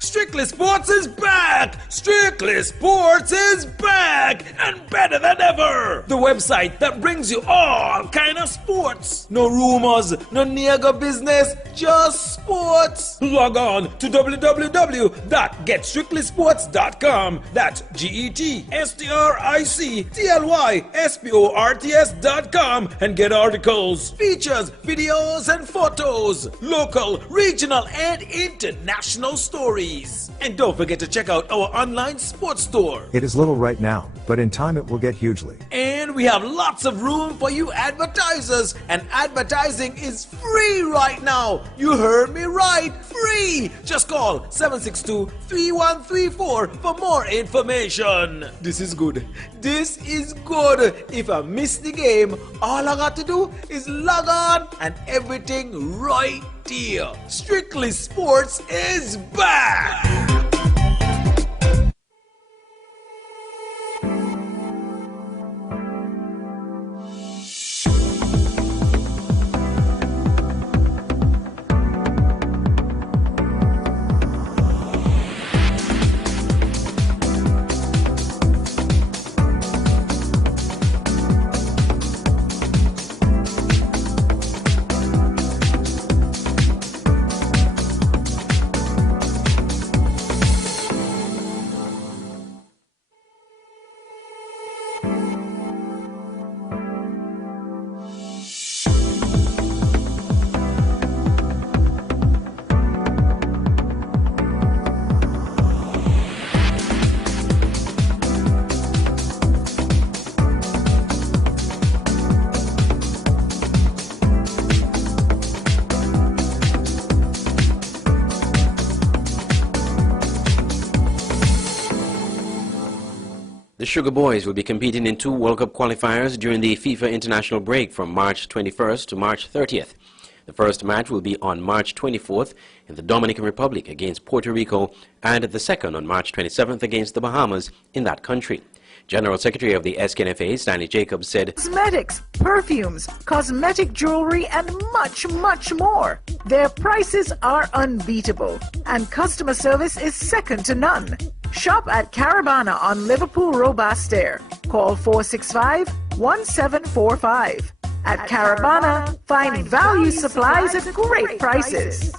Strictly Sports is back! Strictly Sports is back! And better than ever! The website that brings you all kind of sports. No rumors, no nigger business, just sports. Log on to www.getstrictlysports.com. That's GETSTRICTLYSPORTS.com and get articles, features, videos, and photos. Local, regional, and international stories. And don't forget to check out our online sports store. It is little right now, but in time it will get hugely. And we have lots of room for you advertisers. And advertising is free right now. You heard me right. Free. Just call 762-3134 for more information. This is good. This is good. If I miss the game, all I got to do is log on and everything right there. Strictly Sports is back. The Sugar Boys will be competing in 2 World Cup qualifiers during the FIFA international break from March 21st to March 30th. The first match will be on March 24th in the Dominican Republic against Puerto Rico, and the second on March 27th against the Bahamas in that country. General Secretary of the SKNFA, Stanley Jacobs, said, Cosmetics, perfumes, cosmetic jewelry, and much, much more. Their prices are unbeatable, and customer service is second to none. Shop at Caravana on Liverpool Row Bastair. Call 465-1745. At Caravana, find value supplies at great prices.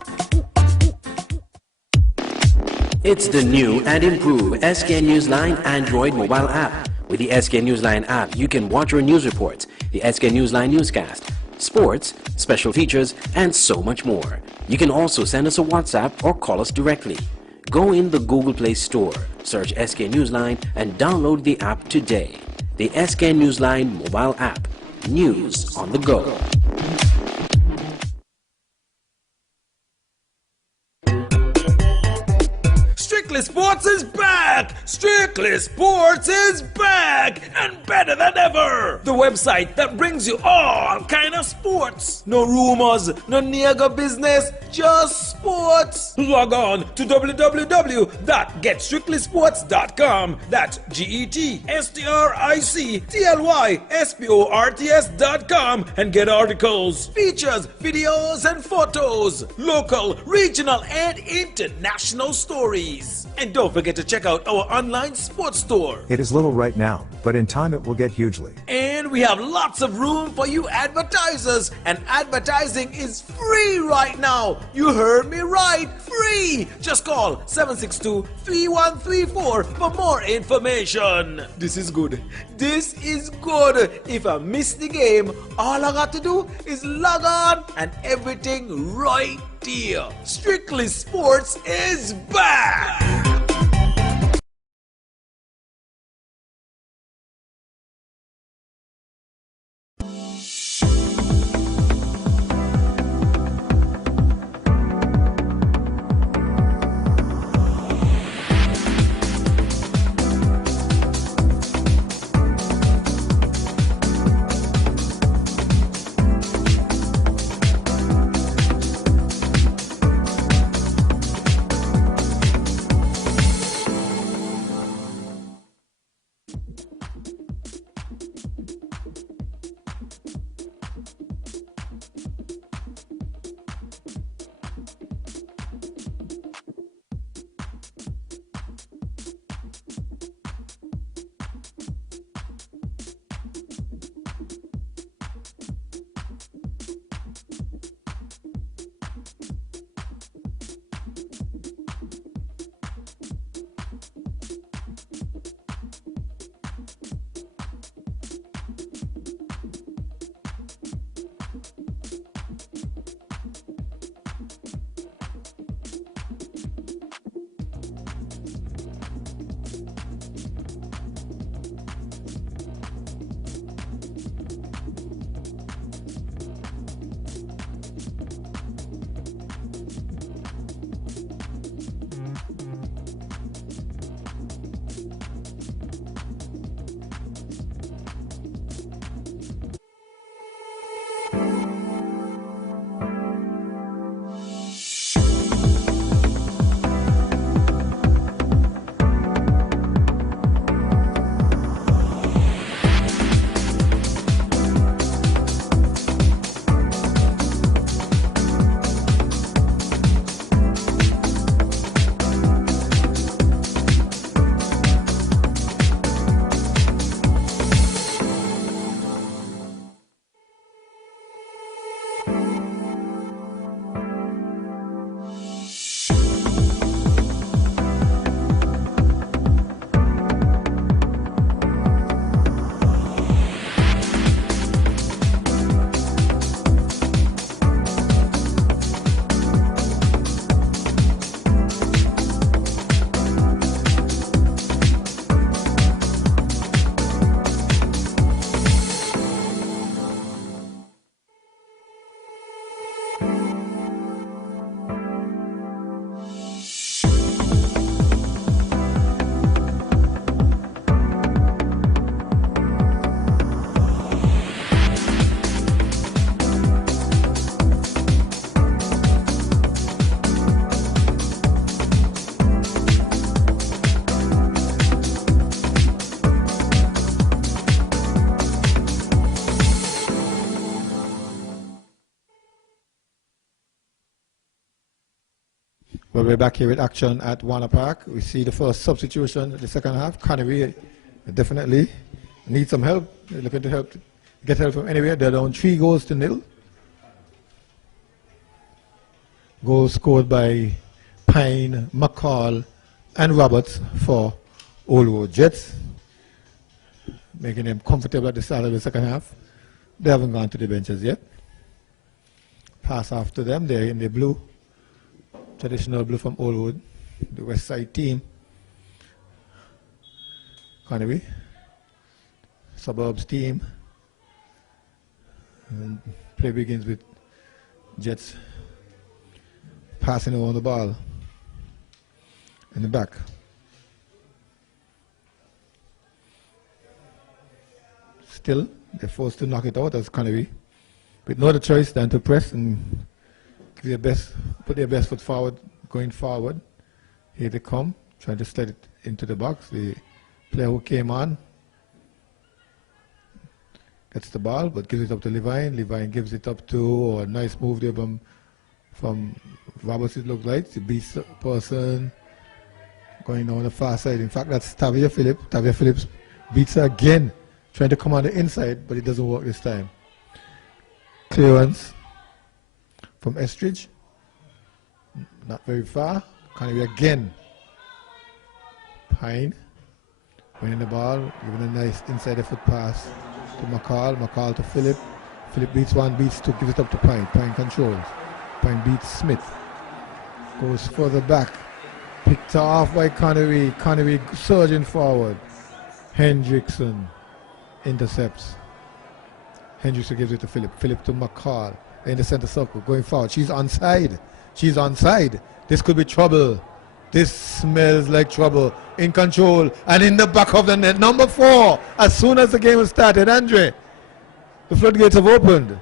it's the new and improved SK Newsline Android mobile app. With the SK Newsline app, you can watch your news reports, the SK Newsline newscast, sports, special features, and so much more. You can also send us a WhatsApp or call us directly. Go in the Google Play Store, search SK Newsline, and download the app today. The SK Newsline mobile app. News on the go. Strictly Sports is back! Strictly Sports is back! And better than ever! The website that brings you all kind of sports. No rumors, no nigger business, just sports. Log on to www.getstrictlysports.com. That's GETSTRICTLYSPORTS.com and get articles, features, videos, and photos. Local, regional, and international stories. And don't forget to check out our online sports store. It is little right now, but in time it will get hugely. And we have lots of room for you advertisers. And advertising is free right now. You heard me right. Free. Just call 762-3134 for more information. This is good. This is good. If I miss the game, all I got to do is log on and everything right there. Strictly Sports is back. Well, we're back here with action at Warner Park. We see the first substitution in the second half. Conaree definitely needs some help. They're looking to get help from anywhere. They're down 3-0. Goals scored by Pine, McCall, and Roberts for Old Road Jets, making them comfortable at the start of the second half. They haven't gone to the benches yet. Pass off to them. They're in the blue. Traditional blue from Old Road, the West Side team. Conaree, Suburbs team. And play begins with Jets passing on the ball in the back. Still, they're forced to knock it out as Conaree, with no other choice than to press and give their best, put their best foot forward, going forward. Here they come, trying to slide it into the box. The player who came on gets the ball, but gives it up to Levine. Levine gives it up to a nice move there from Roberts, it looks like. He beats the person going on the far side. In fact, that's Tavia Phillips. Tavia Phillips beats her again, trying to come on the inside, but it doesn't work this time. Clearance from Estridge. Not very far. Conaree again. Pine winning the ball, giving a nice inside the foot pass to McCall. McCall to Phillip. Phillip beats one, beats two, gives it up to Pine. Pine controls. Pine beats Smith. Goes further back. Picked off by Conaree. Conaree surging forward. Hendrickson intercepts. Hendrickson gives it to Phillip. Phillip to McCall in the center circle, going forward. She's onside. She's onside. This could be trouble. This smells like trouble. In control and in the back of the net. Number 4. As soon as the game has started, Andre, the floodgates have opened.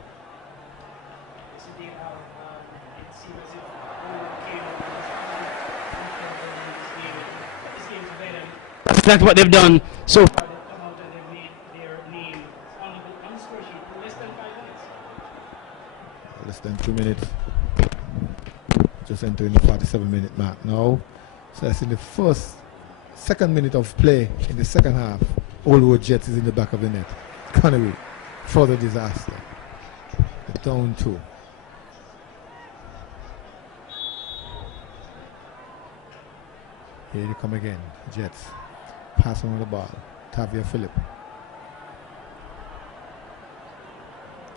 That's exactly what they've done so far. They've come out and they've made their name on the score sheet in less than 5 minutes. Less than 2 minutes. Just entering the 47-minute mark now. So that's in the second minute of play in the second half. Old Road Jets is in the back of the net. Conaree, further disaster. Down 2. Here they come again. Jets passing on the ball. Tavia Phillip.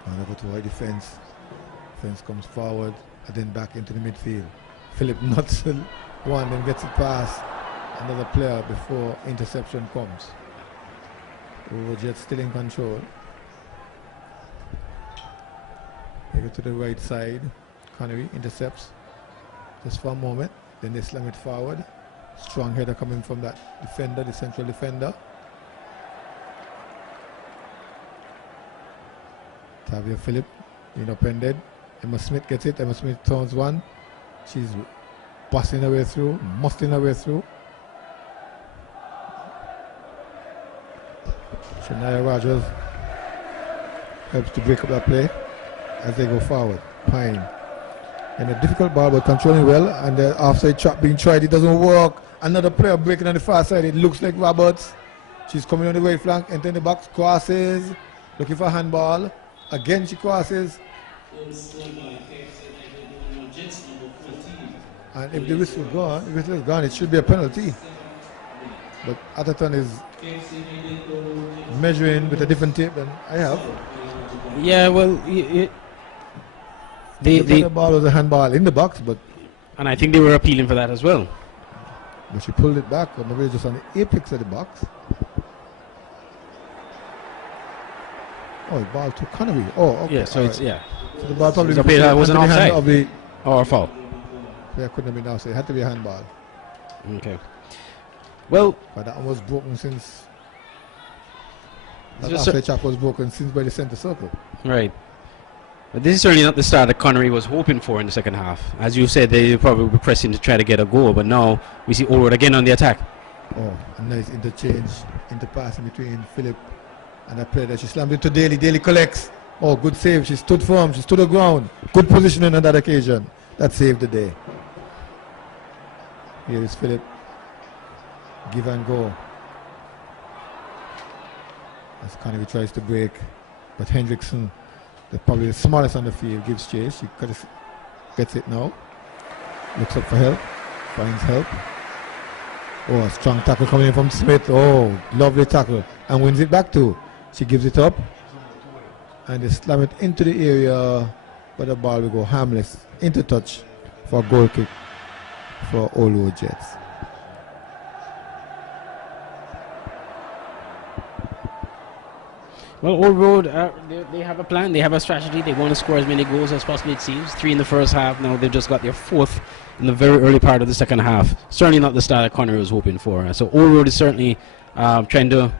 And over to our defense. Defense comes forward and then back into the midfield. Phillip nuts one, then gets it past another player before interception comes. Jets still in control. They go to the right side. Conaree intercepts just for a moment. Then they slam it forward. Strong header coming from that defender, the central defender. Tavia Phillip being upended. Emma Smith gets it. Emma Smith turns one. She's busting her way through, musting her way through. Shania Rogers helps to break up that play as they go forward. Pine. And a difficult ball, but controlling well. And the offside trap being tried, it doesn't work. Another player breaking on the far side. It looks like Roberts. She's coming on the right flank, entering the box, crosses, looking for a handball. Again, she crosses. And if the whistle is gone, it should be a penalty. But Atherton is measuring with a different tape than I have. Yeah, well, the ball was a handball in the box, but and I think they were appealing for that as well. But she pulled it back, or maybe just on the apex of the box. Oh, the ball to Conaree. Oh, okay. Yeah, so it's So the ball probably was an offside of the or a foul. Yeah, couldn't have been offside. It had to be a handball. Okay. Well, but that one was broken since. That Just offside trap was broken since by the center circle. Right. But this is certainly not the start that Conaree was hoping for in the second half. As you said, they probably were pressing to try to get a goal, but now we see Old Road again on the attack. Oh, a nice interchange, interpassing between Phillip and that player that she slammed into Daly. Daly collects. Oh, good save. She stood firm. She stood her ground. Good positioning on that occasion. That saved the day. Here is Phillip. Give and go. As Conaree tries to break, but Hendrickson, probably the smallest on the field, gives chase. She gets it now. Looks up for help. Finds help. Oh, a strong tackle coming in from Smith. Oh, lovely tackle. And wins it back too. She gives it up. And they slam it into the area, but the ball will go harmless. Into touch for a goal kick for Old Road Jets. Well, Old Road, they have a plan, they have a strategy. They want to score as many goals as possible, it seems. 3 in the first half. Now they've just got their 4th in the very early part of the second half. Certainly not the start that Conaree was hoping for. So Old Road is certainly trying to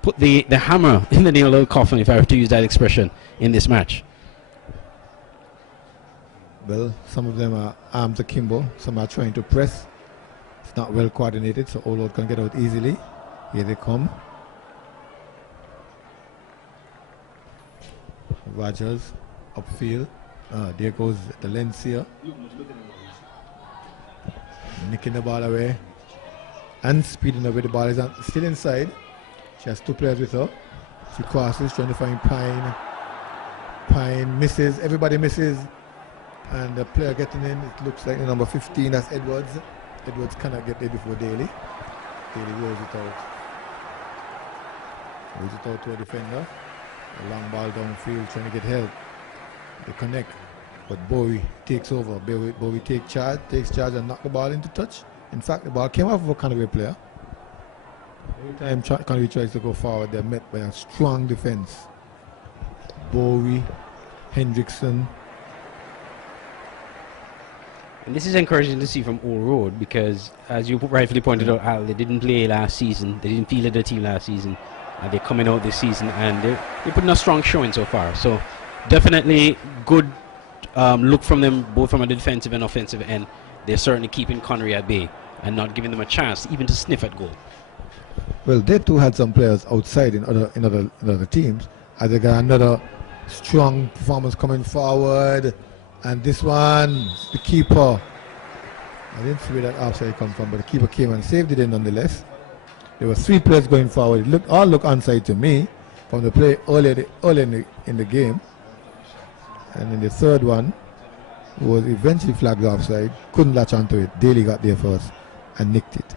put the hammer in the nail of the coffin, if I were to use that expression, in this match. Well, some of them are arms akimbo. Some are trying to press. It's not well coordinated, so Old Road can get out easily. Here they come. Rogers upfield. There goes the lens here. Nicking the ball away and speeding away. The ball is still inside. She has 2 players with her. She crosses, trying to find Pine. Pine misses. Everybody misses. And the player getting in, it looks like the number 15, that's Edwards. Edwards cannot get there before Daly. Daly rolls it out. Rolls it out to a defender. A long ball downfield, trying to get help. They connect, but Bowie takes over. Bowie takes charge and knock the ball into touch. In fact, the ball came off of a Conaree player. Every time Conaree tries to go forward, they're met by a strong defense. Bowie, Hendrickson. And this is encouraging to see from Old Road because, as you rightfully pointed out, Al, they didn't play last season. They didn't field the team last season. They're coming out this season and they're putting a strong showing so far. So definitely good look from them, both from a defensive and offensive end. They're certainly keeping Conaree at bay and not giving them a chance even to sniff at goal. Well, they too had some players outside in other teams. As they got another strong performance coming forward. And this one, the keeper. I didn't see where that offside come from, but the keeper came and saved it in nonetheless. There were 3 players going forward. It all looked onside to me from the play early in the game. And then the third one was eventually flagged offside. Couldn't latch onto it. Daly got there first and nicked it.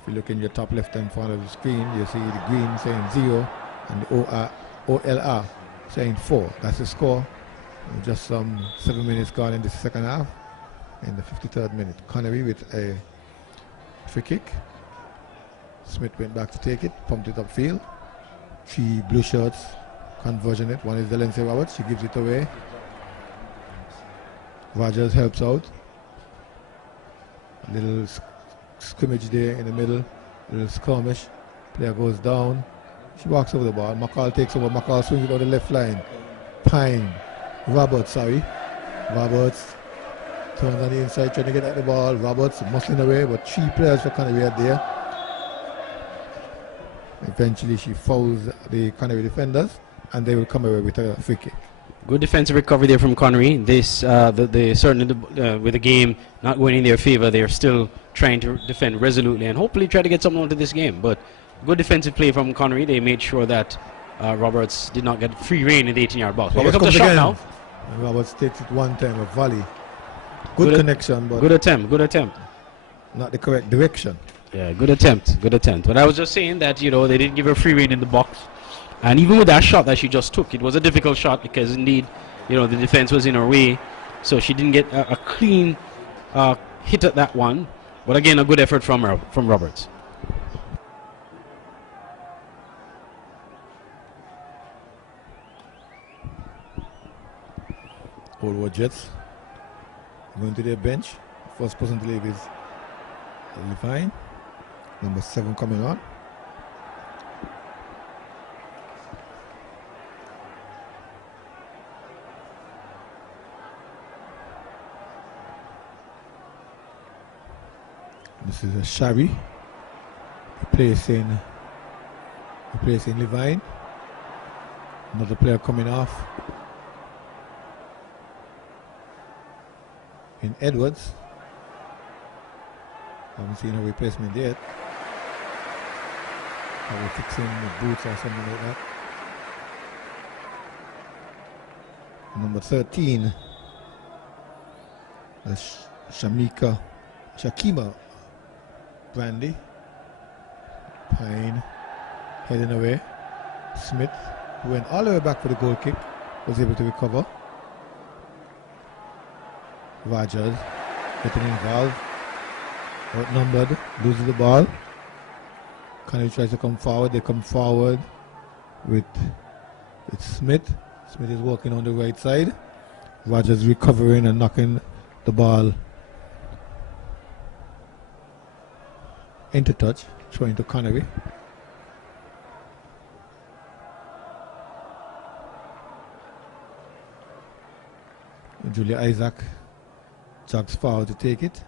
If you look in your top left-hand corner of the screen, you see the green saying 0 and the OLR saying 4. That's the score. Just some 7 minutes gone in the second half. In the 53rd minute, Conaree with a free kick. Smith went back to take it, pumped it upfield. 3 blue shirts converging it. One is Delancey Roberts, she gives it away. Rogers helps out. A little scrimmage there in the middle, a little skirmish. Player goes down. She walks over the ball. McCall takes over. McCall swings it on the left line. Roberts turns on the inside, trying to get at the ball. Roberts muscling away, but 3 players for Conaree are there. Eventually, she fouls the Conaree defenders, and they will come away with a free kick. Good defensive recovery there from Conaree. This, they certainly, with the game not going in their favor, they are still trying to defend resolutely and hopefully try to get something out of this game. But good defensive play from Conaree. They made sure that Roberts did not get free rein in the 18-yard box. Well, here comes the shot now. And Roberts takes it one time, a volley. Good connection, but good attempt. Not the correct direction. Yeah, good attempt. But I was just saying that, they didn't give her free rein in the box. And even with that shot that she just took, it was a difficult shot because indeed, the defense was in her way. So she didn't get a clean hit at that one. But again, a good effort from Roberts. Old Road Jets going to their bench. First person to leave is Levine. Number 7 coming on. This is a Shari replacing Levine. Another player coming off. In Edwards. Haven't seen a replacement yet. Probably fixing the boots or something like that. Number 13. Shakima Brandy. Pine heading away. Smith, who went all the way back for the goal kick, was able to recover. Rogers getting involved. Outnumbered, loses the ball. Conaree tries to come forward. They come forward with Smith. Smith is walking on the right side. Rogers recovering and knocking the ball into touch, throwing to Conaree. Julia Isaac jogs forward to take it.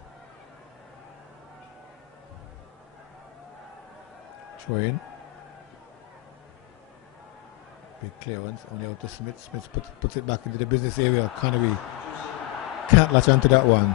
Throw in. Big clearance, only out to Smith. Smith puts it back into the business area. Conaree can't latch onto that one.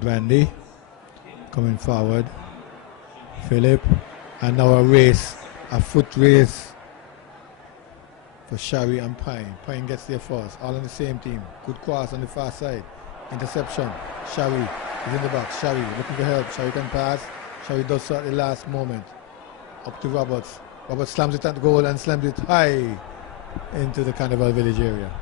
Brandy coming forward. Philip, and now a foot race for Shari and Pine. Pine gets there first, all on the same team. Good cross on the far side. Interception. Shari is in the box. Shari looking for help. Shari can pass. Shari does so at the last moment. Up to Roberts. Roberts slams it at the goal and slams it high into the Carnival Village area.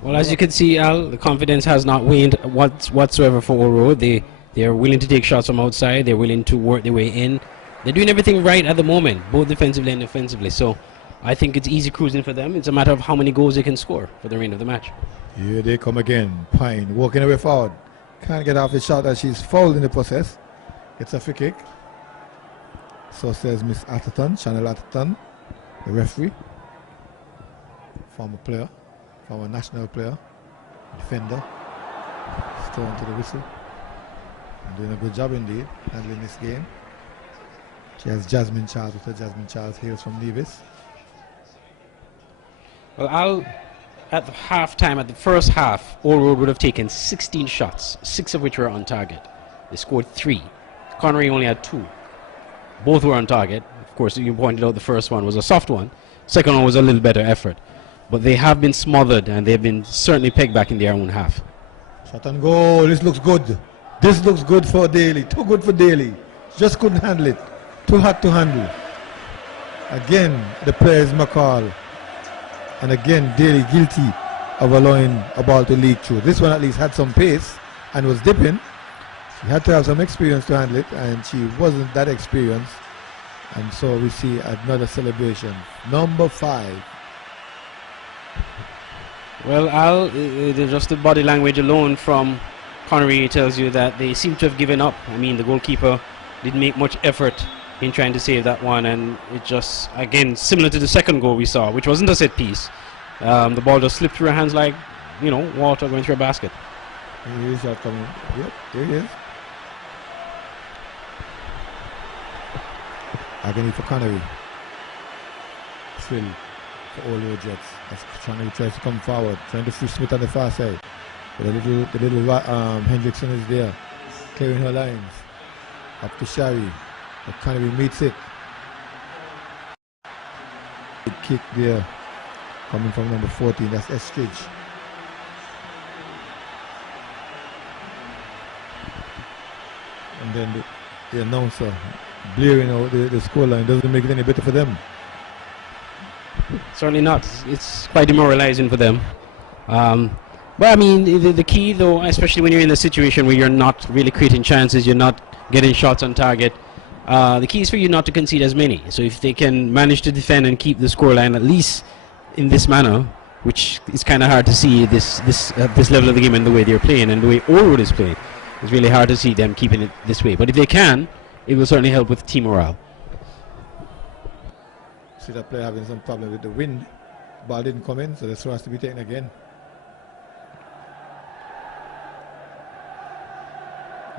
Well, as you can see, Al, the confidence has not waned whatsoever for Oro. They are willing to take shots from outside. They're willing to work their way in. They're doing everything right at the moment, both defensively and offensively. So I think it's easy cruising for them. It's a matter of how many goals they can score for the remainder of the match. Here they come again. Pine walking away forward. Can't get off his shot as she's fouled in the process. It's a free kick. So says Miss Atherton, Chanel Atherton, the referee. Former player. Former national player, defender, thrown to the whistle. And doing a good job indeed, handling this game. She has Jasmine Charles with her. Jasmine Charles hails from Nevis. Well, at the halftime, at the first half, Old Road would have taken 16 shots, 6 of which were on target. They scored 3. Conaree only had 2. Both were on target. Of course, you pointed out the first one was a soft one. Second one was a little better effort. But they have been smothered and they've been certainly pegged back in their own half. Shot and goal. This looks good. This looks good for Daly. Too good for Daly. Just couldn't handle it. Too hard to handle. Again, the player is McCall. And again, Daly guilty of allowing a ball to leak through. This one at least had some pace and was dipping. She had to have some experience to handle it, and she wasn't that experienced. And so we see another celebration. Number 5. Well, Al, just the body language alone from Conaree tells you that they seem to have given up. I mean, the goalkeeper didn't make much effort in trying to save that one, and it just, again, similar to the second goal we saw, which wasn't a set piece. The ball just slipped through her hands like, you know, water going through a basket. Here is that coming. Yep, there he is. Agony for Conaree. Thrill for all your Jets. As Conaree tries to come forward, trying to free Smith on the far side. But the little Hendrickson is there, clearing her lines. Up to Shari. But Conaree meets it. Big kick there, coming from number 14. That's Estridge. And then the announcer blaring out the scoreline doesn't make it any better for them. Certainly not. It's quite demoralizing for them. But I mean, the key though, especially when you're in a situation where you're not really creating chances, you're not getting shots on target, the key is for you not to concede as many. So if they can manage to defend and keep the scoreline at least in this manner, which is kind of hard to see this level of the game and the way they're playing and the way Orwood is playing, it's really hard to see them keeping it this way. But if they can, it will certainly help with team morale. See that player having some problem with the wind. Ball didn't come in, so the throw has to be taken again.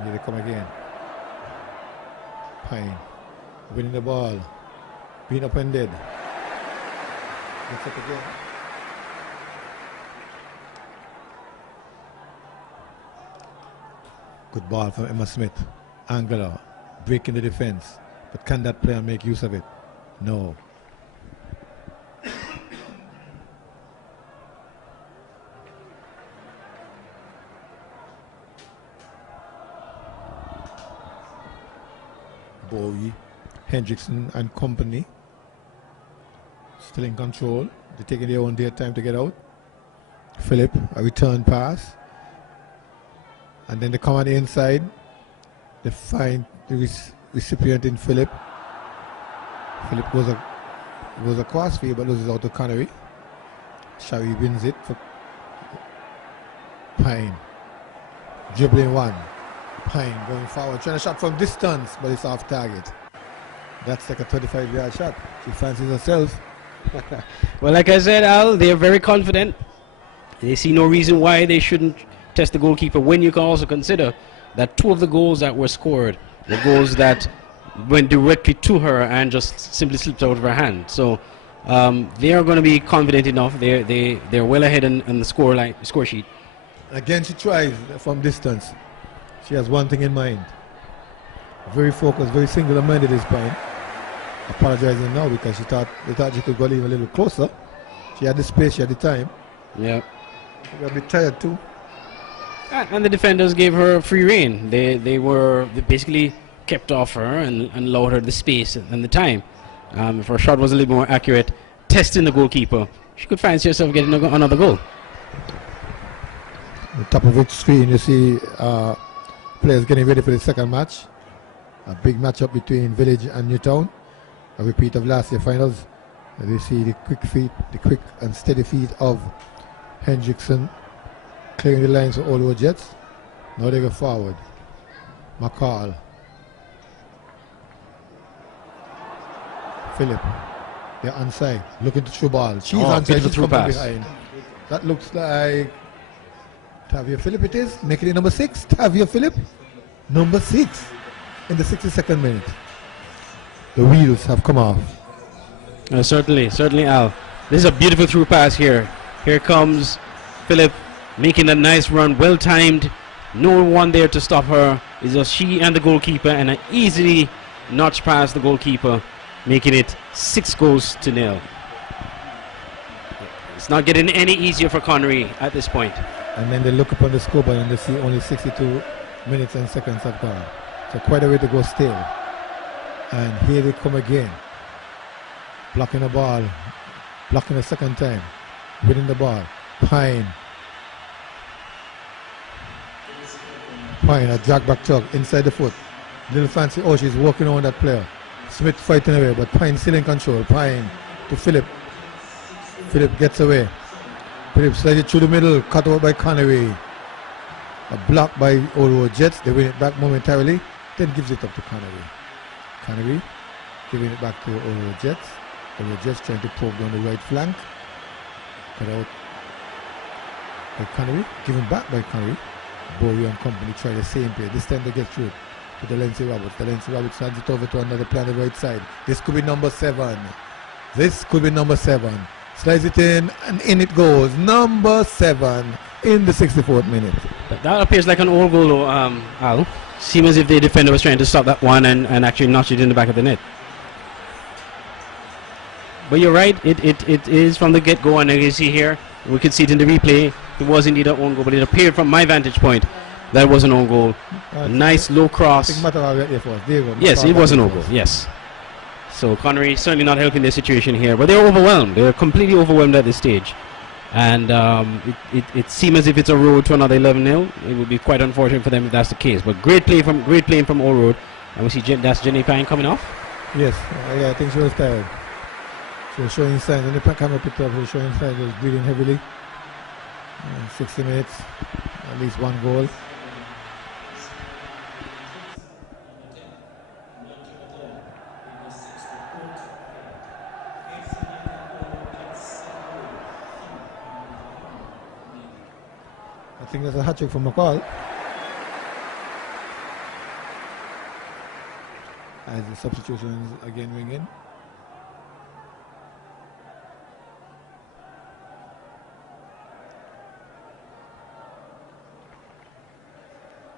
Here they come again. Pine winning the ball, being upended. Gets up again. Good ball from Emma Smith. Angela breaking the defense. But can that player make use of it? No. Bowie, Hendrickson and company still in control. They're taking their own time to get out. Philip, a return pass. And then they come on the inside. They find the recipient in Philip. Philip goes across field but loses out to Conaree. Shari wins it for Pine. Dribbling one. Pine going forward, trying to shot from distance, but it's off target. That's like a 35-yard shot. She fancies herself. Well, like I said, Al, they are very confident. They see no reason why they shouldn't test the goalkeeper. When you can also consider that 2 of the goals that were scored were goals that went directly to her and just simply slipped out of her hand. So they are going to be confident enough. They're well ahead in the score sheet. Again, she tries from distance. She has one thing in mind. Very focused, very single-minded this point. Apologizing now because they thought she could go even a little closer. She had the space, she had the time. Yeah. She was a bit tired too. And the defenders gave her free rein. They basically kept off her and allowed her the space and the time. If her shot was a little more accurate, testing the goalkeeper, she could find herself getting another goal. On top of each screen, you see players getting ready for the second match. A big matchup between Village and Newtown. A repeat of last year's finals. And you see the quick and steady feet of Hendrickson clearing the lines for all the Jets. Now they go forward. McCall. Philip. They're onside. Looking to through ball. She's onside. She's coming behind. That looks like Tavia Phillip it is. Making it number 6. Tavia Phillip. Number 6. In the 62nd minute. The wheels have come off. Certainly, Al. This is a beautiful through pass here. Here comes Phillip making a nice run, well timed. No one there to stop her. It's just she and the goalkeeper, and an easily notch past the goalkeeper, making it 6-0. It's not getting any easier for Conaree at this point. And then they look upon the scoreboard and they see only 62 minutes and seconds have gone. So quite a way to go still. And here they come again. Blocking the ball. Blocking the second time. Winning the ball. Pine. Pine, a jack back tug inside the foot. Little fancy. Oh, she's walking on that player. Smith fighting away, but Pine still in control. Pine to Philip. Philip gets away. Philip slides it through the middle. Cut out by Conaree. A block by Oro Jets. They win it back momentarily. Then gives it up to Conaree. Conaree giving it back to Oro Jets. Oro Jets trying to poke down the right flank. Cut out by Conaree. Given back by Conaree. Bowie and company try the same play. This time they get through to the Lindsay Roberts. The Lindsay Roberts hands it over to another player on the right side. This could be number 7. This could be number 7. Slides it in and in it goes. Number 7 in the 64th minute. That appears like an old goal, Al. Seems as if the defender was trying to stop that one and actually notch it in the back of the net. But you're right, it is from the get-go, and as you see here, we can see it in the replay. It was indeed an own goal, but it appeared from my vantage point that it was an own goal. A nice low cross. Yes, it was an own goal, yes. So Conaree certainly not helping their situation here, but they're overwhelmed. They're completely overwhelmed at this stage. And it seems as if it's a road to another 11-0. It would be quite unfortunate for them if that's the case. But great playing from All Road. And we see that's Jenny Pine coming off. Yes, I think she was tired. She was showing signs. When the camera picked up, she was showing signs. She was bleeding heavily. 60 minutes, at least one goal. I think that's a hat-trick from McCall. As the substitutions again ring in.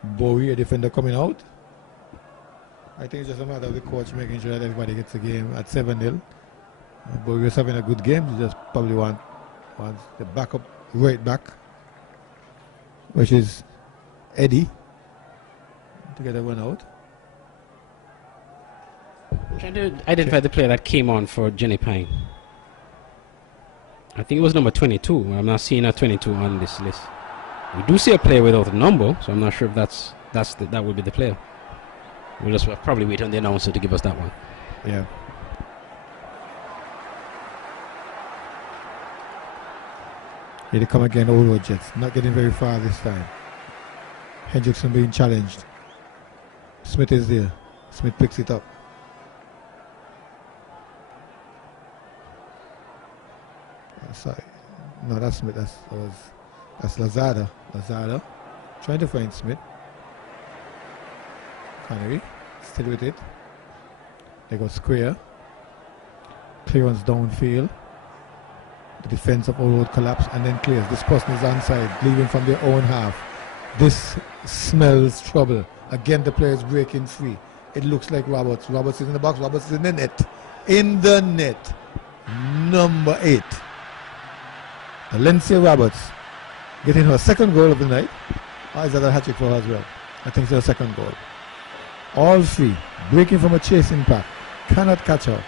Bowie, a defender coming out. I think it's just a matter of the coach making sure that everybody gets the game at 7-0. But we're having a good game. You just probably want the backup right back, which is Eddie, to get everyone out. Trying to identify the player that came on for Jenny Pine. I think it was number 22. I'm not seeing a 22 on this list. We do see a player without a number, so I'm not sure if that would be the player. We'll just probably wait on the announcer to give us that one. Yeah. Here they come again, Old Road Jets. Not getting very far this time. Hendrickson being challenged. Smith is there. Smith picks it up. Sorry. No, that's Smith. That's Lazada. Lazada trying to find Smith. Conaree still with it. They go square. Clearance downfield. The defense of Old Road collapse and then clears. This person is onside, leaving from their own half. This smells trouble. Again, the player is breaking free. It looks like Roberts. Roberts is in the box. Roberts is in the net. In the net. Number 8. Valencia Roberts getting her second goal of the night. Or is that a hat-trick for her as well? I think it's her second goal. All three. Breaking from a chasing pack. Cannot catch her.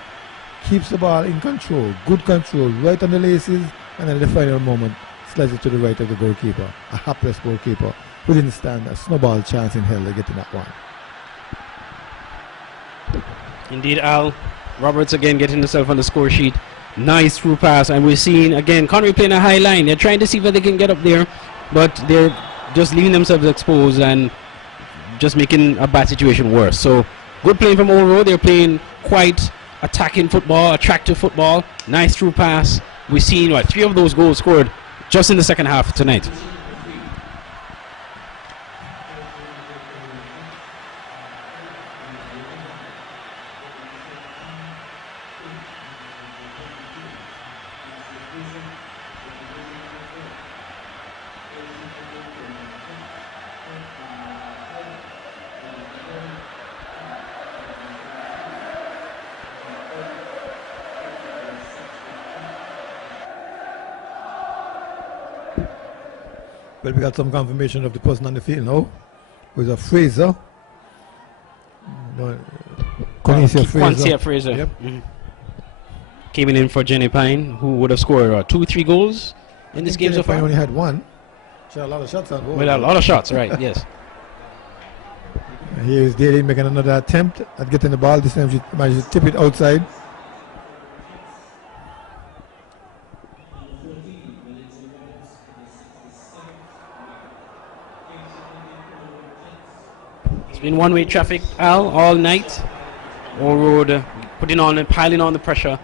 Keeps the ball in control. Good control. Right on the laces. And at the final moment, slides it to the right of the goalkeeper. A hapless goalkeeper who didn't stand a snowball chance in hell of getting that one. Indeed, Al. Roberts again getting himself on the score sheet. Nice through pass, and we're seeing again Conaree playing a high line. They're trying to see if they can get up there, but they're just leaving themselves exposed and just making a bad situation worse. So good playing from Old Road. They're playing quite attacking football, attractive football. Nice through pass. We've seen 3 of those goals scored just in the second half tonight. Well, we got some confirmation of the person on the field now. It was a Fraser. Quincy Fraser. Yep. Came in for Jenny Pine, who would have scored 2-3 goals in this game so far. Pine only had 1. She had a lot of shots on goal. Well, a lot of shots, right, yes. Here is Daly making another attempt at getting the ball. This time she managed to tip it outside. It's been one-way traffic, Al, all night. Old Road piling on the pressure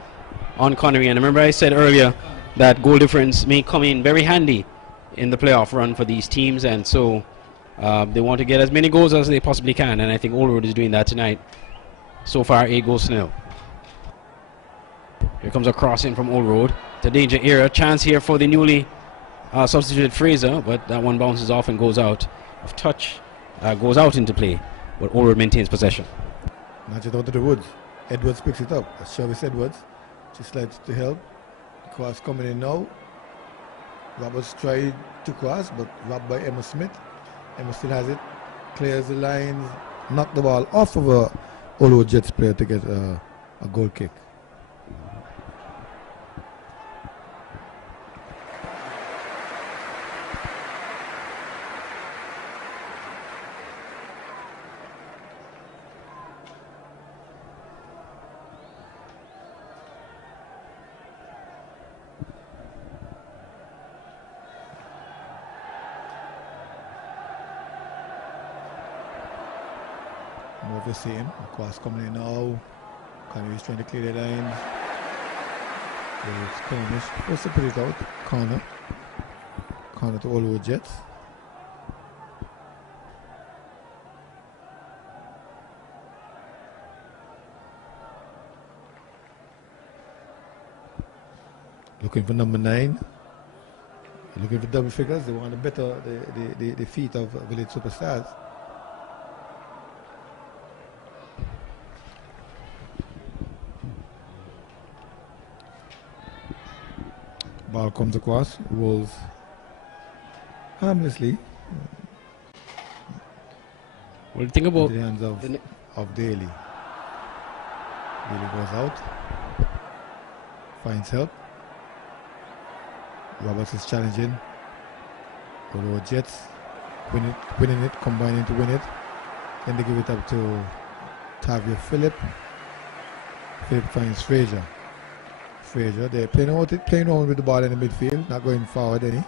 on Conaree. And remember I said earlier that goal difference may come in very handy in the playoff run for these teams, and so they want to get as many goals as they possibly can, and I think Old Road is doing that tonight. So far, 8 goals to 0. Here comes a cross in from Old Road. It's a danger area. Chance here for the newly substituted Fraser, but that one bounces off and goes out of touch. Goes out into play, but Old Road maintains possession. Nudge it out to the woods. Edwards picks it up. That's Travis Edwards. She slides to help. Cross coming in now. Roberts tried to cross, but robbed by Emma Smith. Emma still has it. Clears the lines. Knocked the ball off of a Old Road Jets player to get a goal kick. More of the same. Cross coming in now. Conaree is trying to clear the lines. It's Cornish. Supposed to put it out. Corner to Old Road Jets. Looking for number 9. Looking for double figures. They want to better the feet of Village Superstars. Ball comes across, rolls harmlessly Well, think about into the hands of Daly. Daly goes out, finds help. Roberts is challenging. Overall Jets winning it, combining to win it. Then they give it up to Tavia Phillip. Phillip finds Frazier. They're playing on with the ball in the midfield, not going forward any.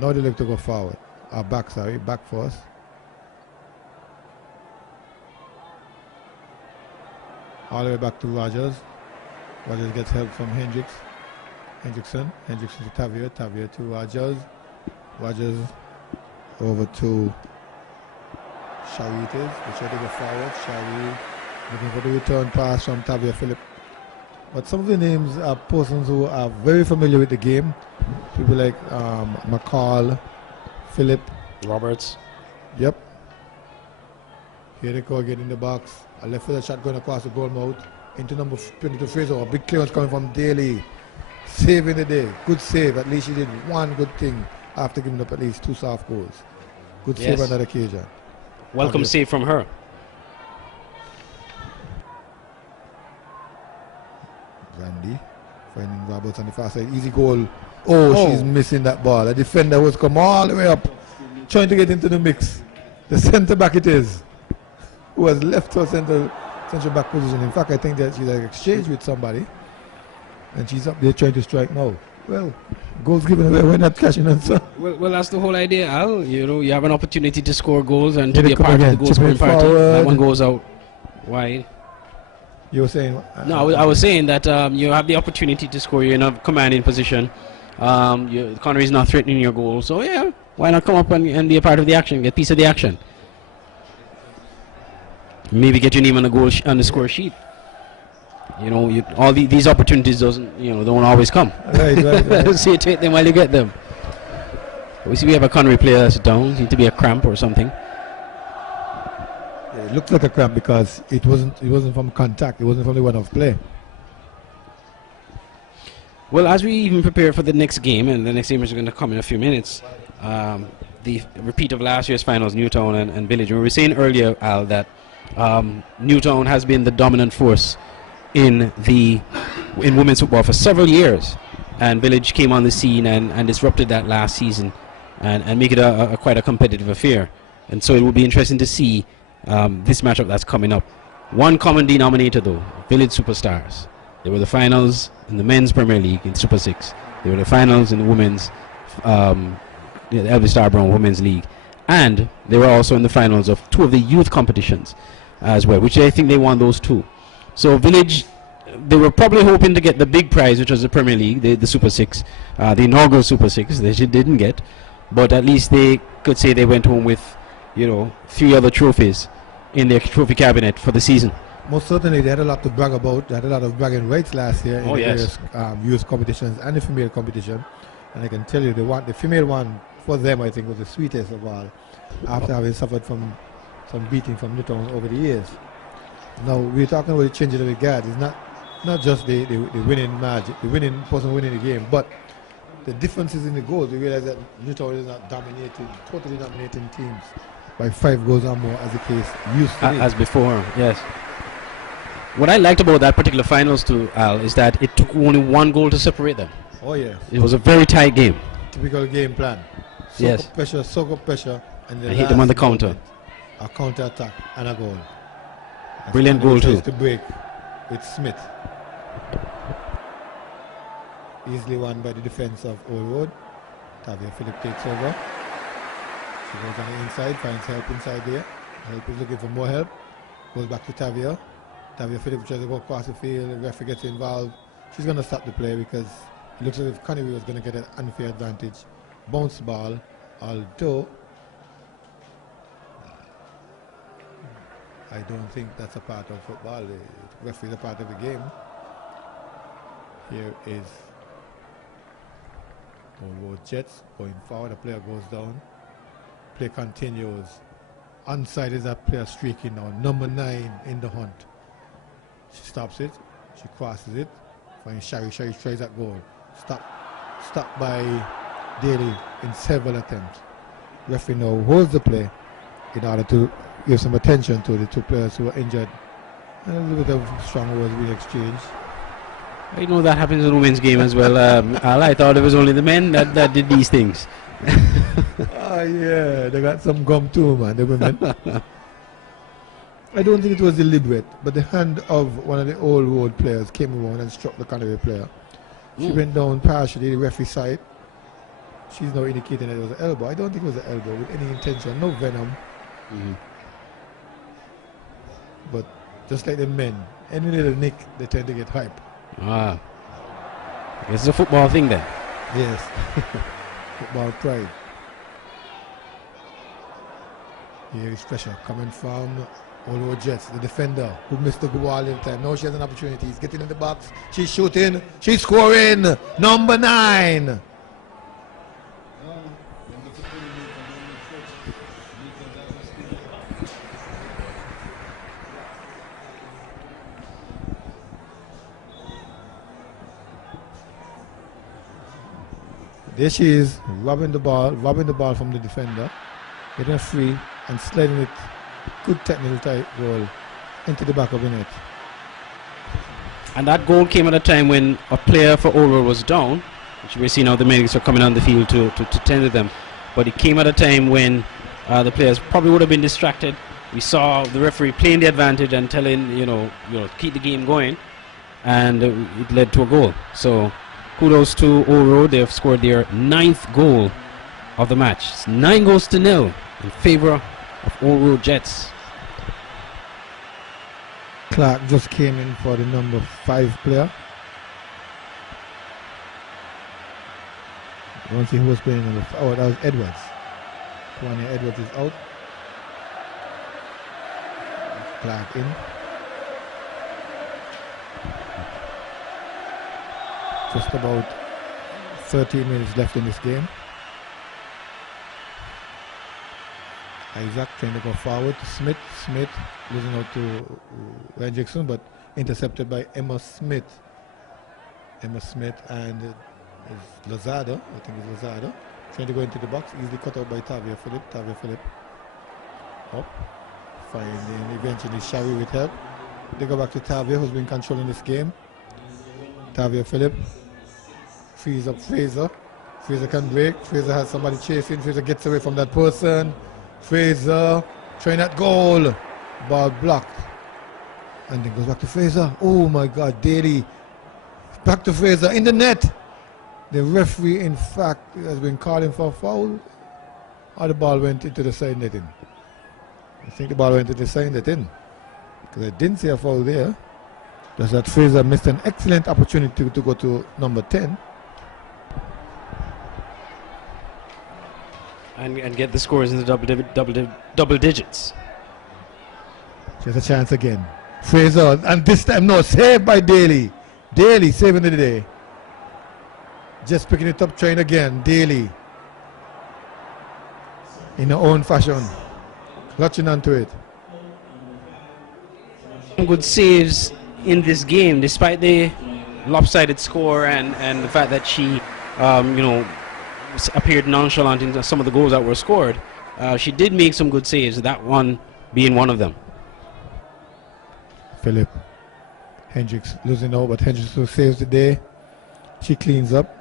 Now they look to go forward. Back first. All the way back to Rogers. Rogers gets help from Hendrickson to Tavia to Rogers. Rogers over to Shari it is. They try to go forward. Shari looking for the return pass from Tavia Phillip. But some of the names are persons who are very familiar with the game. People like McCall, Phillip. Roberts. Yep. Here they go again in the box. A left footed shot going across the goal mouth. Into number 22 Fraser. A big clearance coming from Daly. Saving the day. Good save. At least she did one good thing after giving up at least 2 soft goals. Good save on that occasion. Welcome save from her. Randy finding Roberts on the far side. Easy goal. Oh, she's missing that ball. A defender was come all the way up, trying to get into the mix. The centre back it is, who has left her central back position. In fact, I think that she's like exchanged with somebody, and she's up there trying to strike now. Well, goals given away, we're not catching on. So. Well, that's the whole idea, Al. You know, you have an opportunity to score goals and to be a part of the goal scoring party. That one goes out wide. You were saying? No, I was saying that you have the opportunity to score. You're in a commanding position. Conaree is not threatening your goal, so yeah, why not come up and be a part of the action, get a piece of the action? Maybe get your name on the goal on the score sheet. You know, all these opportunities don't always come. Right. So you take them while you get them. We see we have a Conaree player that's down. Seems to be a cramp or something. Yeah, it looked like a cramp because it wasn't from contact. It wasn't from the one of play. Well, as we even prepare for the next game, and the next game is going to come in a few minutes, the repeat of last year's finals, Newtown and Village. We were saying earlier, Al, that Newtown has been the dominant force in women's football for several years, and Village came on the scene and disrupted that last season and make it quite a competitive affair. And so it will be interesting to see this matchup that's coming up. One common denominator though, Village superstars. They were the finals in the men's Premier League in Super 6. They were the finals in the women's the Elvis Browne Women's League, and they were also in the finals of 2 of the youth competitions as well, which I think they won those 2. So Village, they were probably hoping to get the big prize, which was the Premier League, the Super 6, the inaugural Super 6. They didn't get, but at least they could say they went home with 3 other trophies in their trophy cabinet for the season. Most certainly, they had a lot to brag about. They had a lot of bragging rights last year in the various youth competitions and the female competition. And I can tell you, the female one for them, I think, was the sweetest of all, after having suffered from some beating from Newtown over the years. Now, we're talking about the changing of the guard. It's not just the winning margin, the winning person winning the game, but the differences in the goals. We realize that Newtown is not totally dominating teams by 5 goals or more, as the case used to be. As before, yes. What I liked about that particular finals too, Al, is that it took only 1 goal to separate them. Oh yeah. It was a very tight game. Typical game plan. Soak up pressure, and hit them on the counter. A counter attack and a goal. Brilliant goal too. To break with Smith. Easily won by the defense of Old Road. Tavia Phillip takes over. She goes on the inside, finds help inside there. Help is looking for more help. Goes back to Tavia. Tavia Phillip tries to go across the field. The referee gets involved. She's going to stop the play because it looks as if Conaree was going to get an unfair advantage. Bounce ball, although I don't think that's a part of football. The referee is a part of the game. Here is Old Road Jets going forward. The player goes down. Play continues. Onside is that player streaking now. Number 9 in the hunt. She stops it. She crosses it. Finally, Shari tries that goal. Stopped by Daly in several attempts. Referee now holds the play in order to give some attention to the two players who were injured. And a little bit of strong words being exchanged. I know that happens in the women's game as well. I thought it was only the men that did these things. Oh yeah, they got some gum too, man, the women. I don't think it was deliberate, but the hand of one of the old road players came around and struck the Conaree player. She went down partially, the referee side. She's now indicating that it was an elbow. I don't think it was an elbow with any intention, no venom. But just like the men, any little nick, they tend to get hype. It's a football thing then. Yes. Football pride. Here is pressure coming from Olo Jets, the defender who missed the goal all the time. Now she has an opportunity. He's getting in the box. She's shooting. She's scoring. Number 9. There she is, robbing the ball from the defender, getting a free and sliding it, good technical tight goal, into the back of the net. And that goal came at a time when a player for Old was down, which we see now the medics are coming on the field to tend to them. But it came at a time when the players probably would have been distracted. We saw the referee playing the advantage and telling, keep the game going, and it led to a goal. So kudos to Oro. They have scored their 9th goal of the match. It's 9-0 in favor of Oro Jets. Clark just came in for the number 5 player. I don't see who was playing number 5. Oh, that was Edwards. Kwani Edwards is out. Clark in. Just about 13 minutes left in this game. Isaac trying to go forward to Smith. Smith losing out to Ryan Jackson, but intercepted by Emma Smith. Emma Smith and is Lozada. I think it's Lozada. Trying to go into the box. Easily cut out by Tavia Phillip. Tavia Phillip. Up. Finding eventually Shari with help. They go back to Tavia, who's been controlling this game. Tavia Phillip. Frees up Fraser. Fraser can break. Fraser has somebody chasing. Fraser gets away from that person. Fraser trying that goal. Ball blocked. And then goes back to Fraser. Oh my God, Daly. Back to Fraser in the net. The referee, in fact, has been calling for a foul. Or the ball went into the side netting. I think the ball went into the side netting. Because I didn't see a foul there. Just that Fraser missed an excellent opportunity to go to number 10. And get the scores in the double digits. She has a chance again. Fraser, and this time, no, saved by Daly. Daly saving the day. Just picking it up, trying again. Daly. In her own fashion. Clutching onto it. Good saves in this game, despite the lopsided score and the fact that she, appeared nonchalant in some of the goals that were scored. She did make some good saves, that one being one of them. Phillip. Hendricks losing out, but Hendricks who saves the day. She cleans up.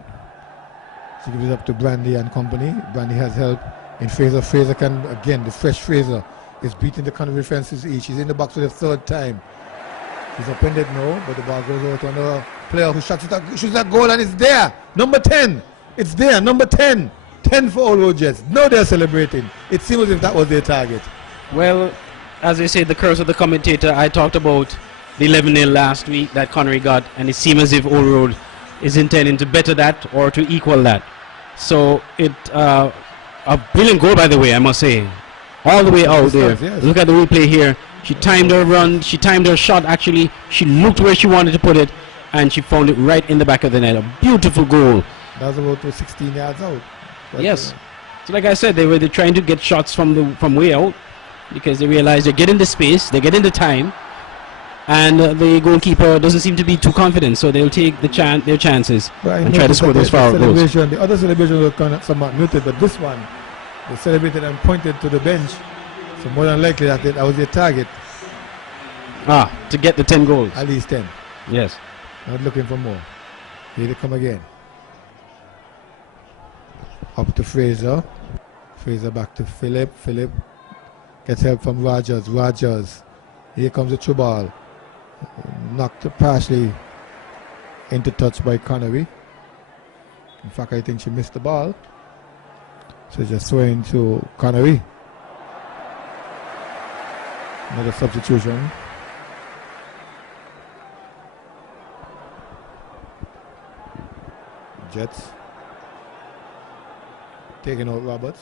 She gives it up to Brandy and company. Brandy has help in Fraser. Fraser can, again, the fresh Fraser is beating the Conaree defenses each. She's in the box for the 3rd time. She's upended now, but the ball goes over to another player who shoots that goal, and it's there. Number 10. It's there. Number 10. 10 for Old Road Jets. Now they're celebrating. It seems as if that was their target. Well, as I said, the curse of the commentator, I talked about the 11-0 last week that Conaree got, and it seems as if Old Road is intending to better that or to equal that. So a brilliant goal, by the way, I must say. All the way out there. Yes. Look at the replay here. She timed her run. She timed her shot, actually. She looked where she wanted to put it, and she found it right in the back of the net. A beautiful goal. That was about 16 yards out. But yes. So like I said, they were trying to get shots from way out because they realized they're getting the space, they're getting the time, and the goalkeeper doesn't seem to be too confident, so they'll take their chances and try to score those foul goals. The other celebrations were kind of somewhat muted, but this one, they celebrated and pointed to the bench, so more than likely that was their target. To get the 10 goals. At least 10. Yes. Not looking for more. Here they come again. Up to Fraser. Fraser back to Philip. Philip gets help from Rogers. Rogers. Here comes the through ball. Knocked partially into touch by Conaree. In fact, I think she missed the ball. So just throwing to Conaree. Another substitution. Jets taking out Roberts.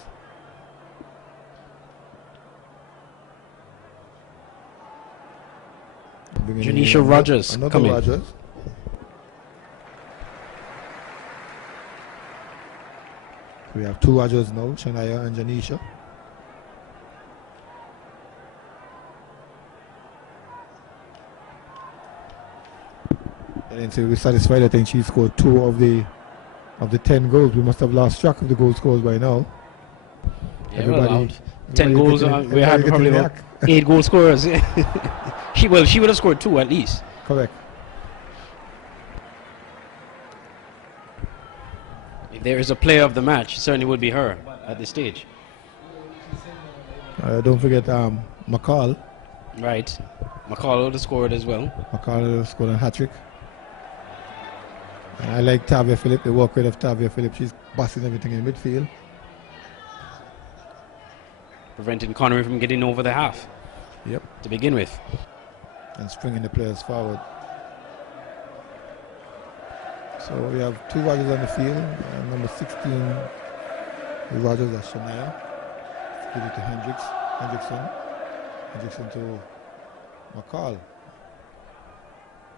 Janisha Rogers another coming. Rogers. We have two Rogers now, Shania and Janisha. And so we're satisfied. I think she scored 2 of the 10 goals. We must have lost track of the goal scores by now. Yeah, well, 10 goals. We have probably about 8 goal scorers. She would have scored 2 at least. Correct. If there is a player of the match, it certainly would be her at this stage. Don't forget McCall. Right. McCall would have scored as well. McCall scored a hat-trick. I like Tavia Phillip, the work rate of Tavia Phillip. She's busting everything in midfield. Preventing Conaree from getting over the half. Yep. To begin with. And springing the players forward. So we have 2 Rogers on the field. Number 16 is Rogers, that's Shania. Give it to Hendrickson to McCall.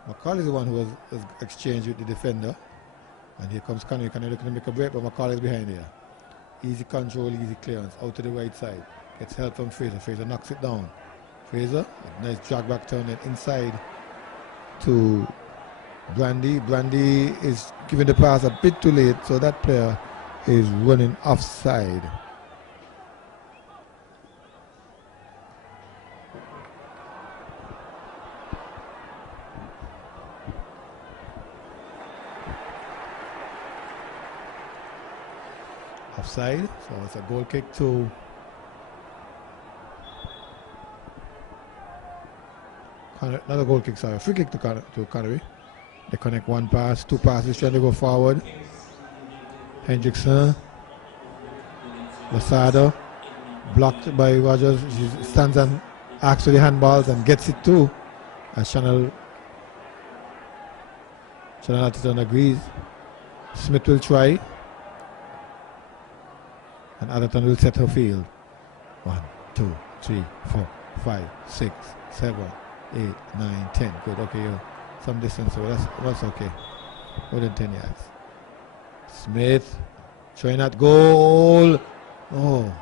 McCall is the one who has exchanged with the defender. And here comes Conaree. Conaree looking to make a break, but McCall is behind here. Easy control, easy clearance. Out to the right side. Gets help from Fraser. Fraser knocks it down. Fraser, a nice drag back turn and inside to Brandy. Brandy is giving the pass a bit too late, so that player is running offside. Offside, so it's a goal kick to another goal kick, sorry, free kick to Conaree. They connect 1 pass, 2 passes, trying to go forward. Hendrickson, Losada, blocked by Rogers. She stands and acts for the handballs and gets it too. As Chanel Atherton agrees. Smith will try. And Atherton will set her field. 1, 2, 3, 4, 5, 6, 7, 8, 9, 10. Good, okay, some distance, so that's okay. More than 10 yards. Smith trying that goal. Oh,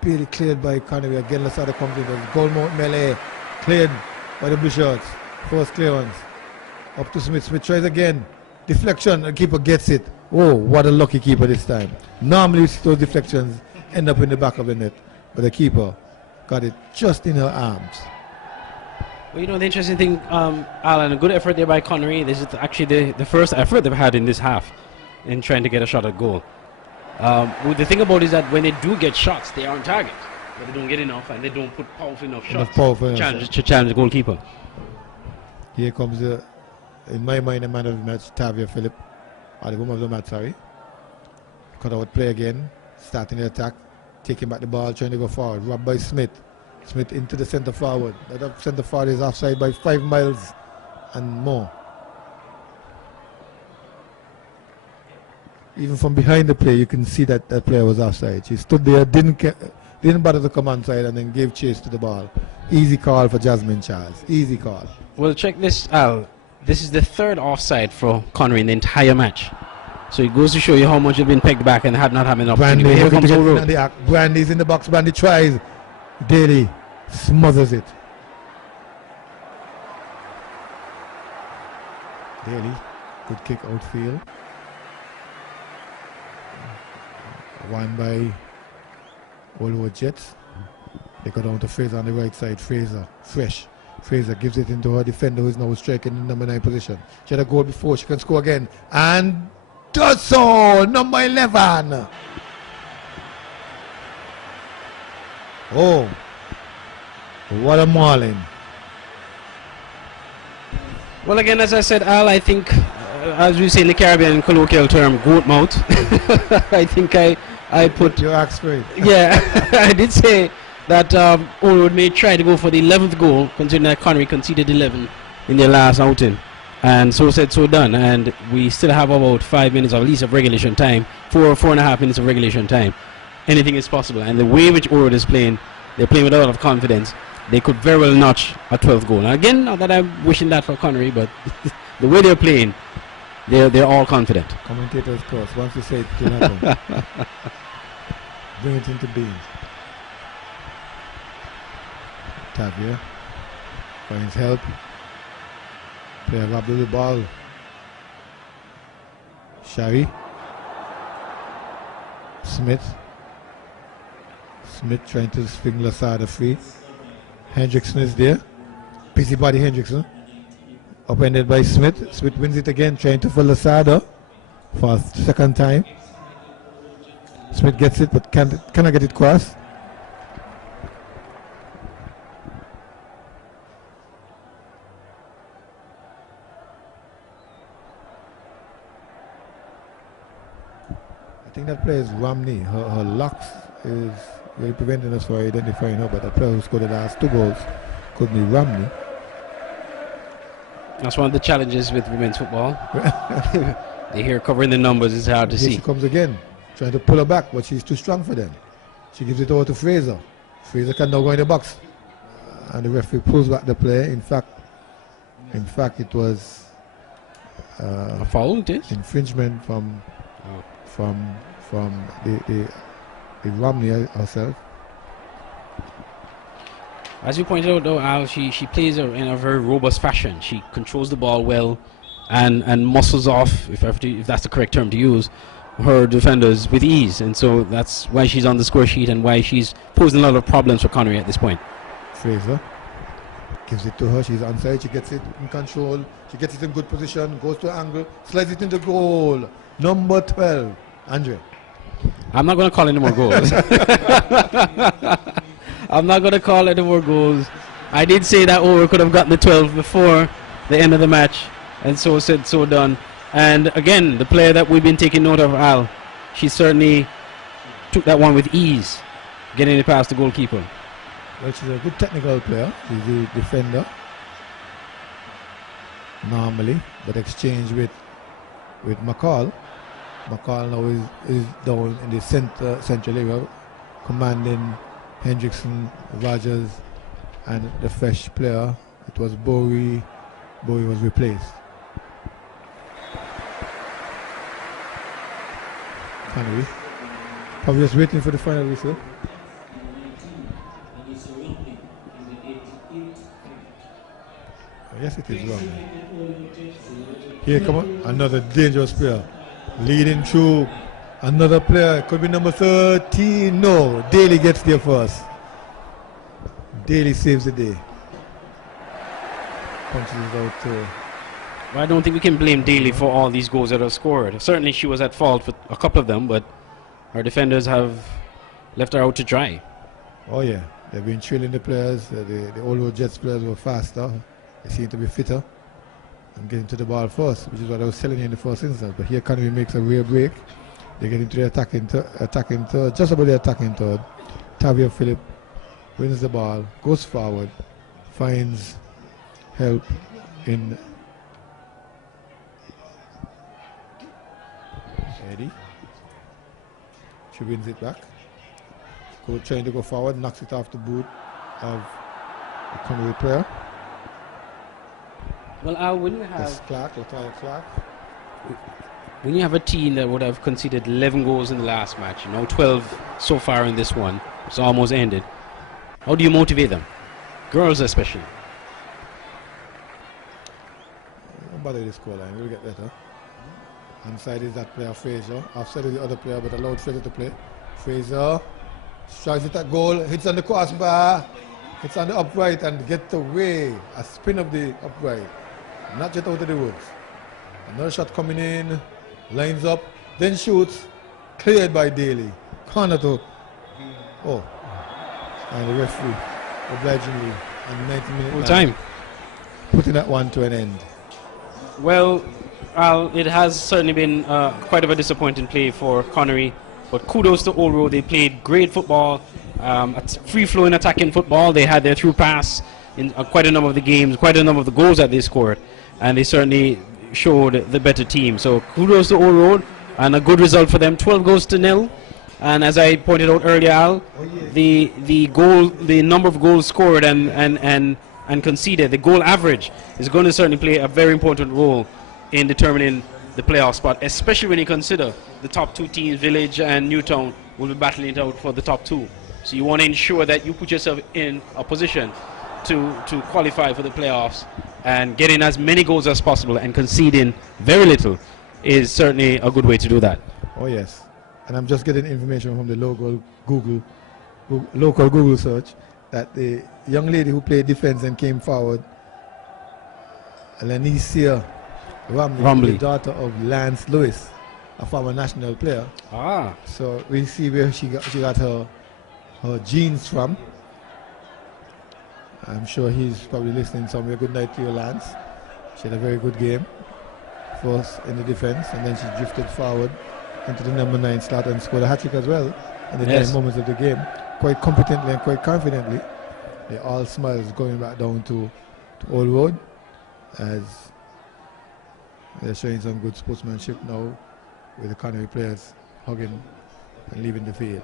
barely cleared by Conaree. Again, Losada comes in. Goal melee cleared by the blue shirts. First clearance. Up to Smith. Smith tries again. Deflection. The keeper gets it. Oh, what a lucky keeper this time. Normally those deflections end up in the back of the net, but the keeper got it just in her arms. Well, you know, the interesting thing, Alan, a good effort there by Conaree. This is actually the first effort they've had in this half in trying to get a shot at goal. Well, the thing about it is that when they do get shots, they are on target, but they don't get enough and they don't put powerful enough shots to challenge the goalkeeper. Here comes, in my mind, the man of the match, Tavia Phillip, or the woman of the match, sorry. Cut out play again, starting the attack, taking back the ball, trying to go forward. Robbed by Smith. Smith into the centre forward. That centre forward is offside by 5 miles and more. Even from behind the play, you can see that that player was offside. She stood there, didn't bother to come onside, and then gave chase to the ball. Easy call for Jasmine Charles. Easy call. Well, check this out. This is the 3rd offside for Conaree in the entire match. So it goes to show you how much they've been pegged back and had not having an opportunity. Here comes O'Rourke. Brandy's in the box. Brandy tries. Daly smothers it. Daly, good kick outfield. Won by Olo Jets. They go down to Fraser on the right side. Fraser, fresh. Fraser gives it into her defender who is now striking in number 9 position. She had a goal before, she can score again. And does so! Number 11! Oh, what a mauling. Well, again, as I said, Al, I think, as we say in the Caribbean colloquial term, goat mouth. I think I put... Your axe for it. Yeah, I did say that Orwood may try to go for the 11th goal, considering that Conaree conceded 11 in their last outing. And so said, so done. And we still have about 5 minutes, or at least of regulation time, 4.5 minutes of regulation time. Anything is possible. And the way which Orwood is playing, they're playing with a lot of confidence. They could very well notch a 12th goal. Now again, not that I'm wishing that for Conaree, but the way they're playing, they're all confident. Commentators, of course, once you say it, do nothing. Bring it into being. Tavia finds help. Player robbed the ball. Shari. Smith trying to swing Lasada free. Hendrickson is there. Busybody Hendrickson. Upended by Smith. Smith wins it again, trying to follow Lasada for a second time. Smith gets it, but cannot get it crossed. I think that player is Romney. Her locks is really preventing us from identifying her, but the player who scored the last 2 goals could be Romney. That's one of the challenges with women's football. They hear covering the numbers is hard to see. She comes again, trying to pull her back, but she's too strong for them. She gives it over to Fraser. Fraser can now go in the box, and the referee pulls back the play. In fact, it was a foul. It is infringement from the Romney herself. As you pointed out, though, Al, she plays in a very robust fashion. She controls the ball well, and muscles off, if that's the correct term to use, her defenders with ease. And so that's why she's on the score sheet and why she's posing a lot of problems for Conaree at this point. Fraser gives it to her. She's onside. She gets it in control. She gets it in good position. Goes to an angle. Slides it into goal. Number 12, Andre. I'm not going to call any more goals. I'm not going to call any more goals. I did say that Orwood could have gotten the 12 before the end of the match, and so said, so done. And again, the player that we've been taking note of, Al, she certainly took that one with ease, getting it past the goalkeeper. Well, she's a good technical player. She's a defender normally, but exchange with McCall. McCall now is down in the central area, commanding Hendrickson, Rogers, and the fresh player. It was Bowie. Bowie was replaced. Conaree. Probably just waiting for the final whistle. Yes, it is wrong. Here, come on, another dangerous player. Leading through another player, could be number 13. No, Daly gets there first. Daly saves the day. Punches it out too. Well, I don't think we can blame Daly for all these goals that are scored. Certainly she was at fault for a couple of them, but our defenders have left her out to dry. Oh yeah, they've been trailing the players. The Olo Jets players were faster. They seem to be fitter and getting to the ball first, which is what I was telling you in the first instance. But here Conaree makes a rear break. They get into the attacking third, just about the attacking third. Tavia Phillip wins the ball, goes forward, finds help in Eddie. She wins it back. Trying to go forward, knocks it off the boot of the Conaree player. Well, Al, when you have Latoya Clark. When you have a team that would have conceded 11 goals in the last match, 12 so far in this one, it's almost ended. How do you motivate them? Girls especially. bother with the scoreline. We'll get better. Onside is that player Fraser. Offside is the other player, but allowed Fraser to play. Fraser strikes it at goal, hits on the crossbar, hits on the upright and gets away. A spin of the upright. Not yet out of the woods. Another shot coming in, lines up, then shoots. Cleared by Daly. Corner to. Oh. And the referee, obligingly, on 90 minutes. Full time. Putting that one to an end. Well, it has certainly been quite of a disappointing play for Conaree, but kudos to Old Road. They played great football, free-flowing attacking football. They had their through pass in quite a number of the games, quite a number of the goals that they scored, and they certainly showed the better team. So kudos to Old Road, and a good result for them, 12 goals to nil. And as I pointed out earlier, Al, the number of goals scored and conceded, the goal average is going to certainly play a very important role in determining the playoff spot, especially when you consider the top two teams, Village and Newtown, will be battling it out for the top two. So you want to ensure that you put yourself in a position to qualify for the playoffs, and getting as many goals as possible and conceding very little is certainly a good way to do that. Oh yes, and I'm just getting information from the local Google search that the young lady who played defense and came forward, Lanicia Romley, the daughter of Lance Lewis, a former national player. So we see where she got her genes from. I'm sure he's probably listening somewhere. Good night to you, Lance. She had a very good game for us in the defense, and then she drifted forward into the number 9 slot and scored a hat-trick as well in the 9 moments of the game, quite competently and quite confidently. They all smiles going back down to Old Road, as they're showing some good sportsmanship now with the Conaree players hugging and leaving the field.